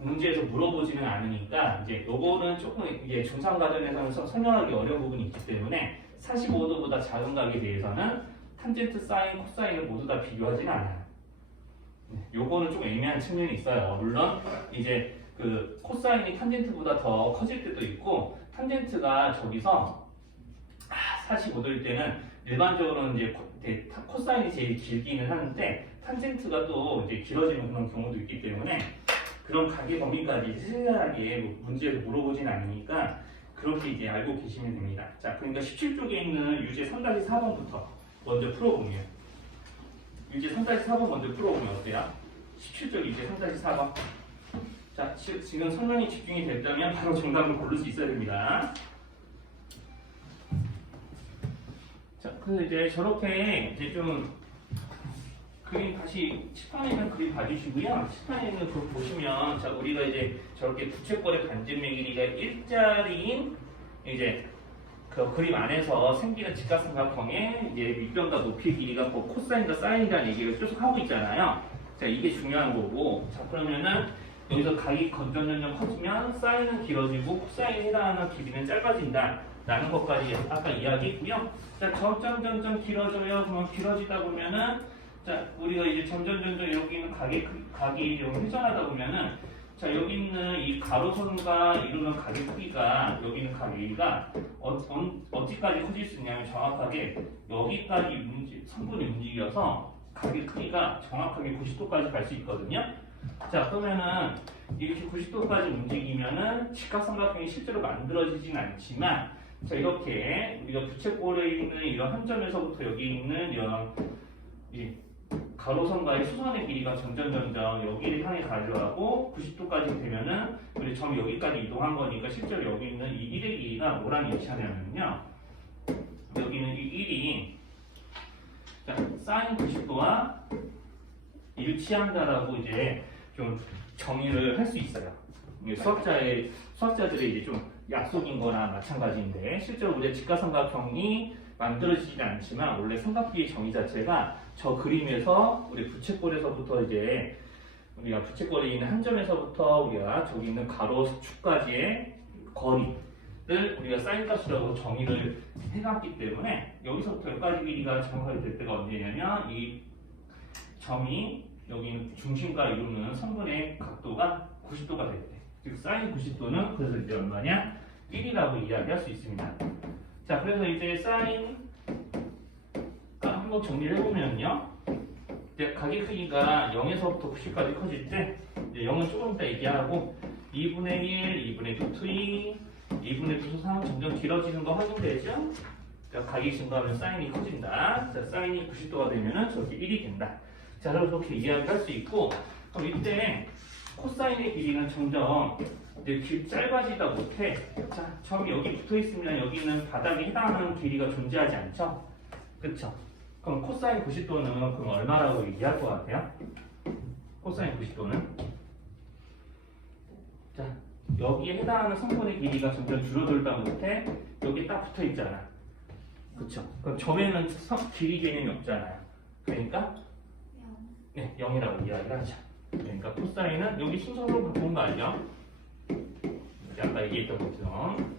문제에서 물어보지는 않으니까 이제 요거는 조금 이제 중상 과정에서는 설명하기 어려운 부분이 있기 때문에 45도보다 작은 각에 대해서는 탄젠트, 사인, 코사인을 모두 다 비교하지는 않아요. 요거는 좀 애매한 측면이 있어요. 물론 이제 그 코사인이 탄젠트보다 더 커질 때도 있고 탄젠트가 저기서 45도일 때는 일반적으로는 이제 코사인이 제일 길기는 하는데 탄젠트가 또 이제 길어지는 그런 경우도 있기 때문에 그런 각의 범위까지 세세하게 문제에서 물어보진 않으니까 그렇게 이제 알고 계시면 됩니다. 자, 그러니까 17쪽에 있는 유제 3-4번부터 먼저 풀어보면 유제 3-4번 먼저 풀어보면 어때요? 17쪽 유제 3-4번. 자, 지금 설명이 집중이 됐다면 바로 정답을 고를 수 있어야 됩니다. 자, 그래서 이제 저렇게 이제 좀 그림 다시 칠판에 있는 그림 봐주시고요. 칠판에 있는 그거 보시면 자, 우리가 이제 저렇게 부채꼴의 반지름의 길이가 일자리인 이제 그 그림 안에서 생기는 직각삼각형의 이제 밑변과 높이 길이가 뭐 코사인과 사인이라는 얘기를 계속 하고 있잖아요. 자, 이게 중요한 거고. 자, 그러면은 여기서 각이 점점 커지면 사인은 길어지고 코사인에 해당하는 길이는 짧아진다. 라는 것까지 아까 이야기했고요. 자, 점점 길어져요. 그러면 길어지다 보면은 자, 우리가 이제 점점 여기 있는 각이 좀 회전하다 보면은 자, 여기 있는 이 가로선과 이루는 각의 크기가 여기 있는 각 위가 어디까지 커질 수 있냐면 정확하게 여기까지 성분이 움직여서 각의 크기가 정확하게 90도까지 갈 수 있거든요. 자, 그러면은 이렇게 90도까지 움직이면은 직각삼각형이 실제로 만들어지진 않지만 자, 이렇게 우리가 부채꼴에 있는 이런 한 점에서부터 여기 있는 이런 이 가로선과의 수선의 길이가 점점 여기를 향해 가져가고 90도까지 되면은 우리 점 여기까지 이동한 거니까 실제로 여기 있는 이 1의 길이가 뭐랑 일치하냐면요. 여기는 이 1이 자, 사인 90도와 일치한다라고 이제 좀 정의를 할 수 있어요. 수학자들의 이제 좀 약속인 거나 마찬가지인데 실제로 우리가 직각삼각형이 만들어지지는 않지만 원래 삼각비의 정의 자체가 저 그림에서 우리 부채꼴에서부터 이제 우리가 부채꼴에 있는 한 점에서부터 우리가 저기 있는 가로축까지의 거리를 우리가 사인 값이라고 정의를 해놨기 때문에 여기서부터 여기까지 길이가 정확하게 될 때가 언제냐면 이 점이 여기 중심과 이루는 성분의 각도가 90도가 될 때, 즉 사인 90도는 그래서 이제 얼마냐? 1이라고 이야기할 수 있습니다. 자, 그래서 이제 사인 한번 정리를 해보면요. 이제 각의 크기가 0에서부터 90까지 커질 때 이제 0은 조금 이따 얘기하고 2분의 1, 2분의 2, 2분의 2, 3 점점 길어지는 거 확인되죠? 자, 각이 증가하면 사인이 커진다. 자, 사인이 90도가 되면은 저렇게 1이 된다. 자, 그렇게 이야기할 수 있고, 그럼 이때 코사인의 길이는 점점 이제 짧아지다 못해. 자, 점이 여기 붙어 있으면 여기는 바닥에 해당하는 길이가 존재하지 않죠? 그쵸? 그럼 코사인 90도는 그럼 얼마라고 얘기할 것 같아요? 코사인 90도는? 자, 여기에 해당하는 성분의 길이가 점점 줄어들다 못해 여기 딱 붙어 있잖아. 그쵸? 그럼 점에는 길이 개념이 없잖아요. 그러니까 네, 0이라고 이야기를 하죠. 그러니까 코사인은 여기 순서로 바꾼 거 알죠? 아까 얘기했던 것처럼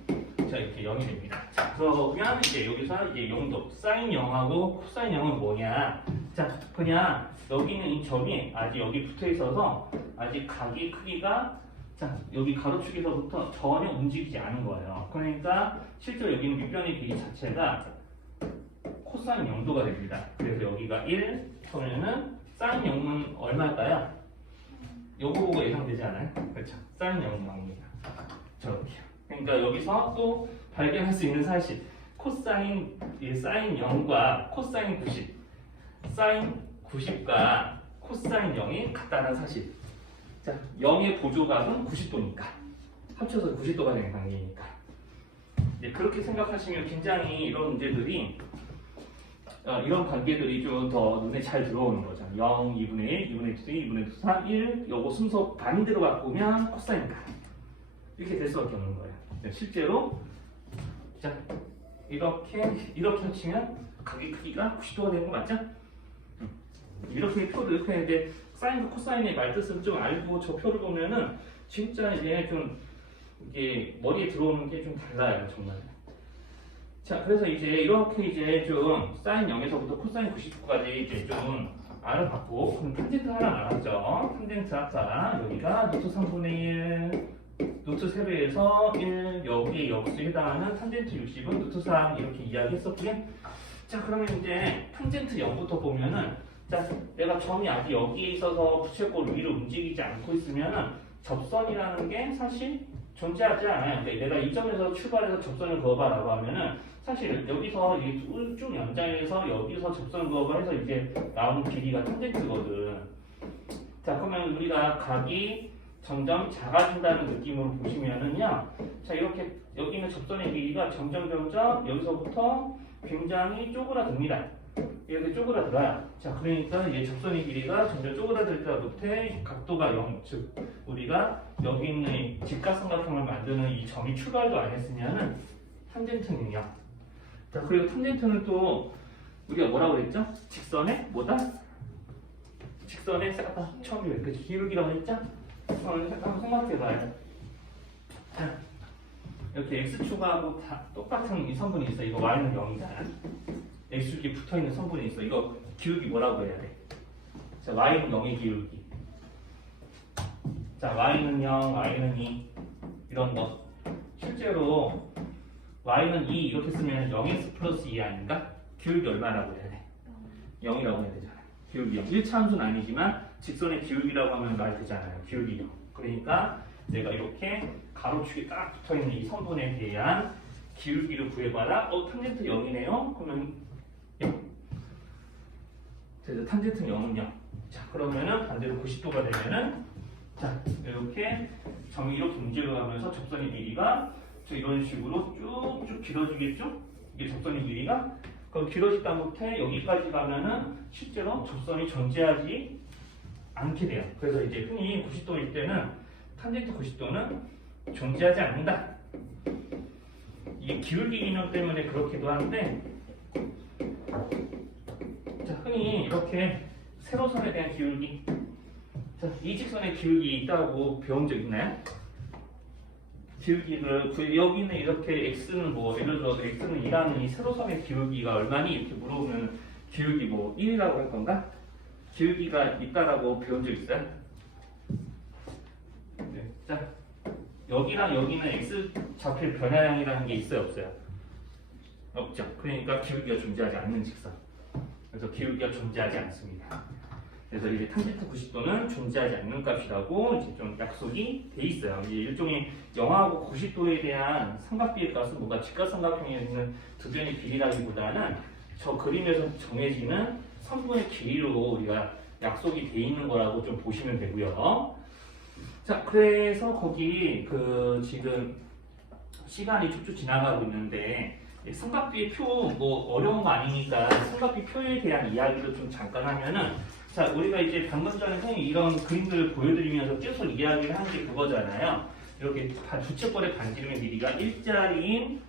자, 이렇게 0이 됩니다. 자, 그러면 이제 여기서 이제 0도 사인 0하고 코사인 0은 뭐냐? 자, 그냥 여기 있는 이 점이 아직 여기 붙어 있어서 아직 각의 크기가 자, 여기 가로축에서부터 전혀 움직이지 않은 거예요. 그러니까 실제로 여기는 밑변의 길이 자체가 코사인 0도가 됩니다. 그래서 여기가 1 그러면은 사인 0은 얼마일까요? 요거 보고 예상되지 않아요? 그렇죠. 사인 0은 0입니다. 저렇게요. 그러니까 여기서 또 발견할 수 있는 사실 코사인 사인 0과 코사인 90 사인 90과 코사인 0이 같다는 사실. 자, 0의 보조각은 90도니까 합쳐서 90도가 되는 관계니까 이제 그렇게 생각하시면 굉장히 이런 문제들이 이런 관계들이 좀 더 눈에 잘 들어오는 거죠. 0, 2분의 1, 2분의 2, 2분의 2, 3, 1 요거 순서 반대로 바꾸면 코사인가 이렇게 될 수밖에 없는 거예요. 실제로 자 이렇게 합치면 각의 크기가 90도가 되는 거 맞죠? 이렇게 표를 이렇게 했는데 사인과 코사인의 말뜻을 좀 알고 저 표를 보면은 진짜 이제 좀 이게 머리에 들어오는 게 좀 달라요 정말. 자 그래서 이제 이렇게 이제 좀 사인 0에서부터 코사인 90도까지 이제 좀 알아봤고 그럼 탄젠트 하나 알았죠. 탄젠트 아까 여기가 루트 3분의 1 루트 세배에서 1 여기에 역수에 해당하는 탄젠트 60은 루트 3 이렇게 이야기했었고요. 자 그러면 이제 탄젠트 0부터 보면은 자 내가 점이 아직 여기에 있어서 부채꼴 위로 움직이지 않고 있으면은 접선이라는 게 사실 존재하지 않아요. 그러니까 내가 이 점에서 출발해서 접선을 그어봐라고 하면은 사실 여기서 쭉 연장해서 여기서 접선을 그어봐 해서 이제 나오는 길이가 탄젠트거든. 자 그러면 우리가 각이 점점 작아진다는 느낌으로 보시면은요. 자 이렇게 여기 있는 접선의 길이가 점점 여기서부터 굉장히 쪼그라듭니다. 이렇게 쪼그라들어요. 자 그러니까 이제 접선의 길이가 점점 쪼그라들 때부터 각도가 0, 즉 우리가 여기 있는 직각삼각형을 만드는 이 점이 출발도 안 했으면은 탄젠트는 0. 자 그리고 탄젠트는 또 우리가 뭐라고 그랬죠? 직선의 뭐다? 직선의 아까 처음에 그 기울기라고 했죠? 한번 생각해봐요. 자, 이렇게 x축하고 다 똑같은 이 선분이 있어. 이거 y는 0이잖아. x축이 붙어있는 선분이 있어. 이거 기울기 뭐라고 해야 돼? 자, y는 0의 기울기. 자, y는 0, y는 2 이런 거. 실제로 y는 2 이렇게 쓰면 0x 플러스 2 아닌가? 기울기 얼마라고 해야 돼? 0이라고 해야 되잖아. 기울기 0. 1차 함수는 아니지만 직선의 기울기라고 하면 말 되잖아요. 기울기 0. 그러니까 내가 이렇게 가로축이 딱 붙어있는 이 선분에 대한 기울기를 구해봐라. 탄젠트 0이네요. 그러면 0. 그래서 탄젠트 0은 0. 자, 그러면은 반대로 90도가 되면은 자, 이렇게 점이 이렇게 움직여가면서 접선의 길이가 저 이런 식으로 쭉쭉 길어지겠죠? 이게 접선의 길이가 그럼 길어지다 못해 여기까지 가면은 실제로 접선이 존재하지 않게 돼요. 그래서 이제 흔히 90도일 때는 탄젠트 90도는 존재하지 않는다. 이게 기울기 개념 때문에 그렇기도 한데 자, 흔히 이렇게 세로선에 대한 기울기 자, 이 직선의 기울기 있다고 배운 적 있나요? 기울기를 여기는 이렇게 x는 뭐 예를 들어서 x는 2라는 이 세로선의 기울기가 얼마니? 이렇게 물어보면 기울기 뭐 1이라고 할 건가? 기울기가 있다라고 배운 적 있어요? 네. 자, 여기랑 여기는 x 좌표 변화량이라는 게 있어요, 없어요? 없죠. 그러니까 기울기가 존재하지 않는 직선. 그래서 기울기가 존재하지 않습니다. 그래서 이제 탄젠트 90도는 존재하지 않는 값이라고 이제 좀 약속이 돼 있어요. 이제 일종의 0하고 90도에 대한 삼각비의 값은 뭔가 직각삼각형에 있는 두 변의 길이라기보다는 저 그림에서 정해지는 선분의 길이로 우리가 약속이 돼 있는 거라고 좀 보시면 되고요. 자, 그래서 거기 그 지금 시간이 쭉쭉 지나가고 있는데 삼각비의 표 뭐 어려운 거 아니니까 삼각비 표에 대한 이야기를 좀 잠깐 하면은 자, 우리가 이제 방금 전에 선생님이 이런 그림들을 보여드리면서 계속 이야기를 하는 게 그거잖아요. 이렇게 부채꼴의 반지름의 길이가 일자리인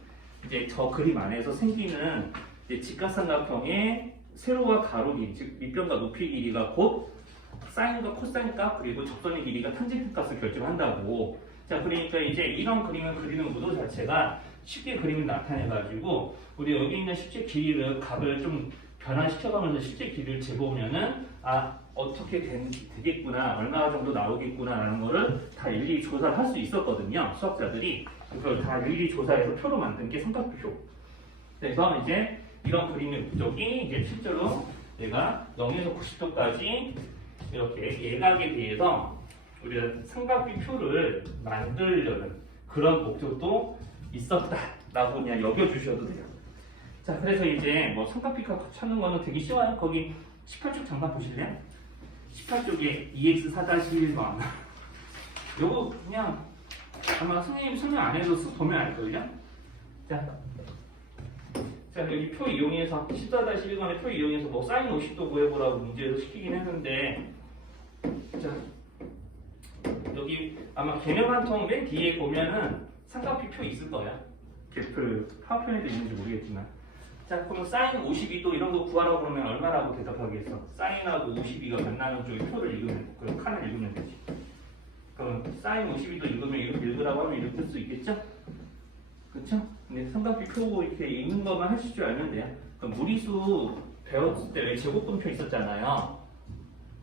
이제 저 그림 안에서 생기는 이제 직각삼각형의 세로와 가로 길이, 즉 밑변과 높이 길이가 곧 사인과 코사인 값 그리고 접선의 길이가 탄젠트 값을 결정한다고. 자, 그러니까 이제 이런 그림을 그리는 구도 자체가 쉽게 그림을 나타내가지고 우리 여기 있는 실제 길이를 값을 좀 변화시켜가면서 실제 길이를 재보면은 아 어떻게 되겠구나 얼마 정도 나오겠구나 라는 거를 다 일일이 조사를 할 수 있었거든요. 수학자들이 그걸 다 일일이 조사해서 표로 만든 게 삼각표. 그래서 이제 이런 그림의 목적이 이제 실제로 내가 0에서 90도까지 이렇게 예각에 대해서 우리가 삼각비 표를 만들려는 그런 목적도 있었다라고 그냥 여겨주셔도 돼요. 자, 그래서 이제 뭐 삼각비값 찾는 거는 되게 쉬워요. 거기 18쪽 잠깐 보실래요? 18쪽에 2x 4-1번 요거 그냥 아마 선생님이 설명 안 해줘서 보면 알걸요? 자, 여기 표 이용해서 14-1번의 표 이용해서 뭐 사인 50도 구해보라고 문제에서 시키긴 했는데 자, 여기 아마 개념 한 통 맨 뒤에 보면은 삼각비 표 있을 거야. 그 파워포인트에 있는지 모르겠지만 자, 그러면 사인 52도 이런 거 구하라고 그러면 얼마라고 대답하겠어? 사인하고 52가 만나는 쪽에 표를 읽으면, 그 칸을 읽으면 되지. 그럼 사인 52도 읽으면 이렇게 읽으라고 하면 이렇게 쓸 수 있겠죠? 그쵸? 근데 삼각비 표 이렇게 읽는 것만 하실 줄 알면 돼요. 그럼 무리수 배웠을 때 왜 제곱분표 있었잖아요.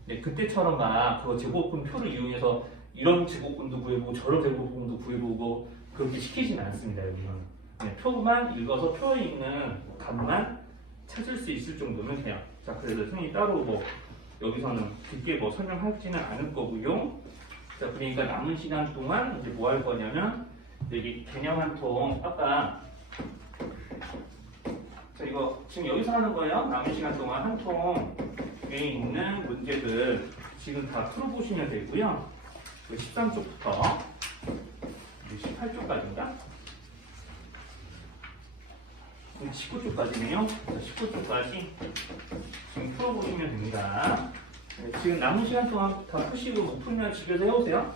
네, 그때처럼 막 그거 제곱분표를 이용해서 이런 제곱분도 구해보고 저런 제곱분도 구해보고 그렇게 시키지는 않습니다. 여기서는. 네, 표만 읽어서 표에 있는 값만 찾을 수 있을 정도면 돼요. 자, 그래서 선생님이 따로 뭐 여기서는 깊게 뭐 설명하지는 않을 거고요. 자, 그러니까 남은 시간 동안 이제 뭐 할 거냐면 여기 개념 한 통 아까 자, 이거 지금 여기서 하는 거예요. 남은 시간 동안 한 통에 있는 문제들 지금 다 풀어보시면 되고요. 13쪽부터 18쪽까지인가? 19쪽까지네요. 자, 19쪽까지 지금 풀어보시면 됩니다. 네, 지금 남은 시간 동안 다 푸시고 못 풀면 집에서 해오세요.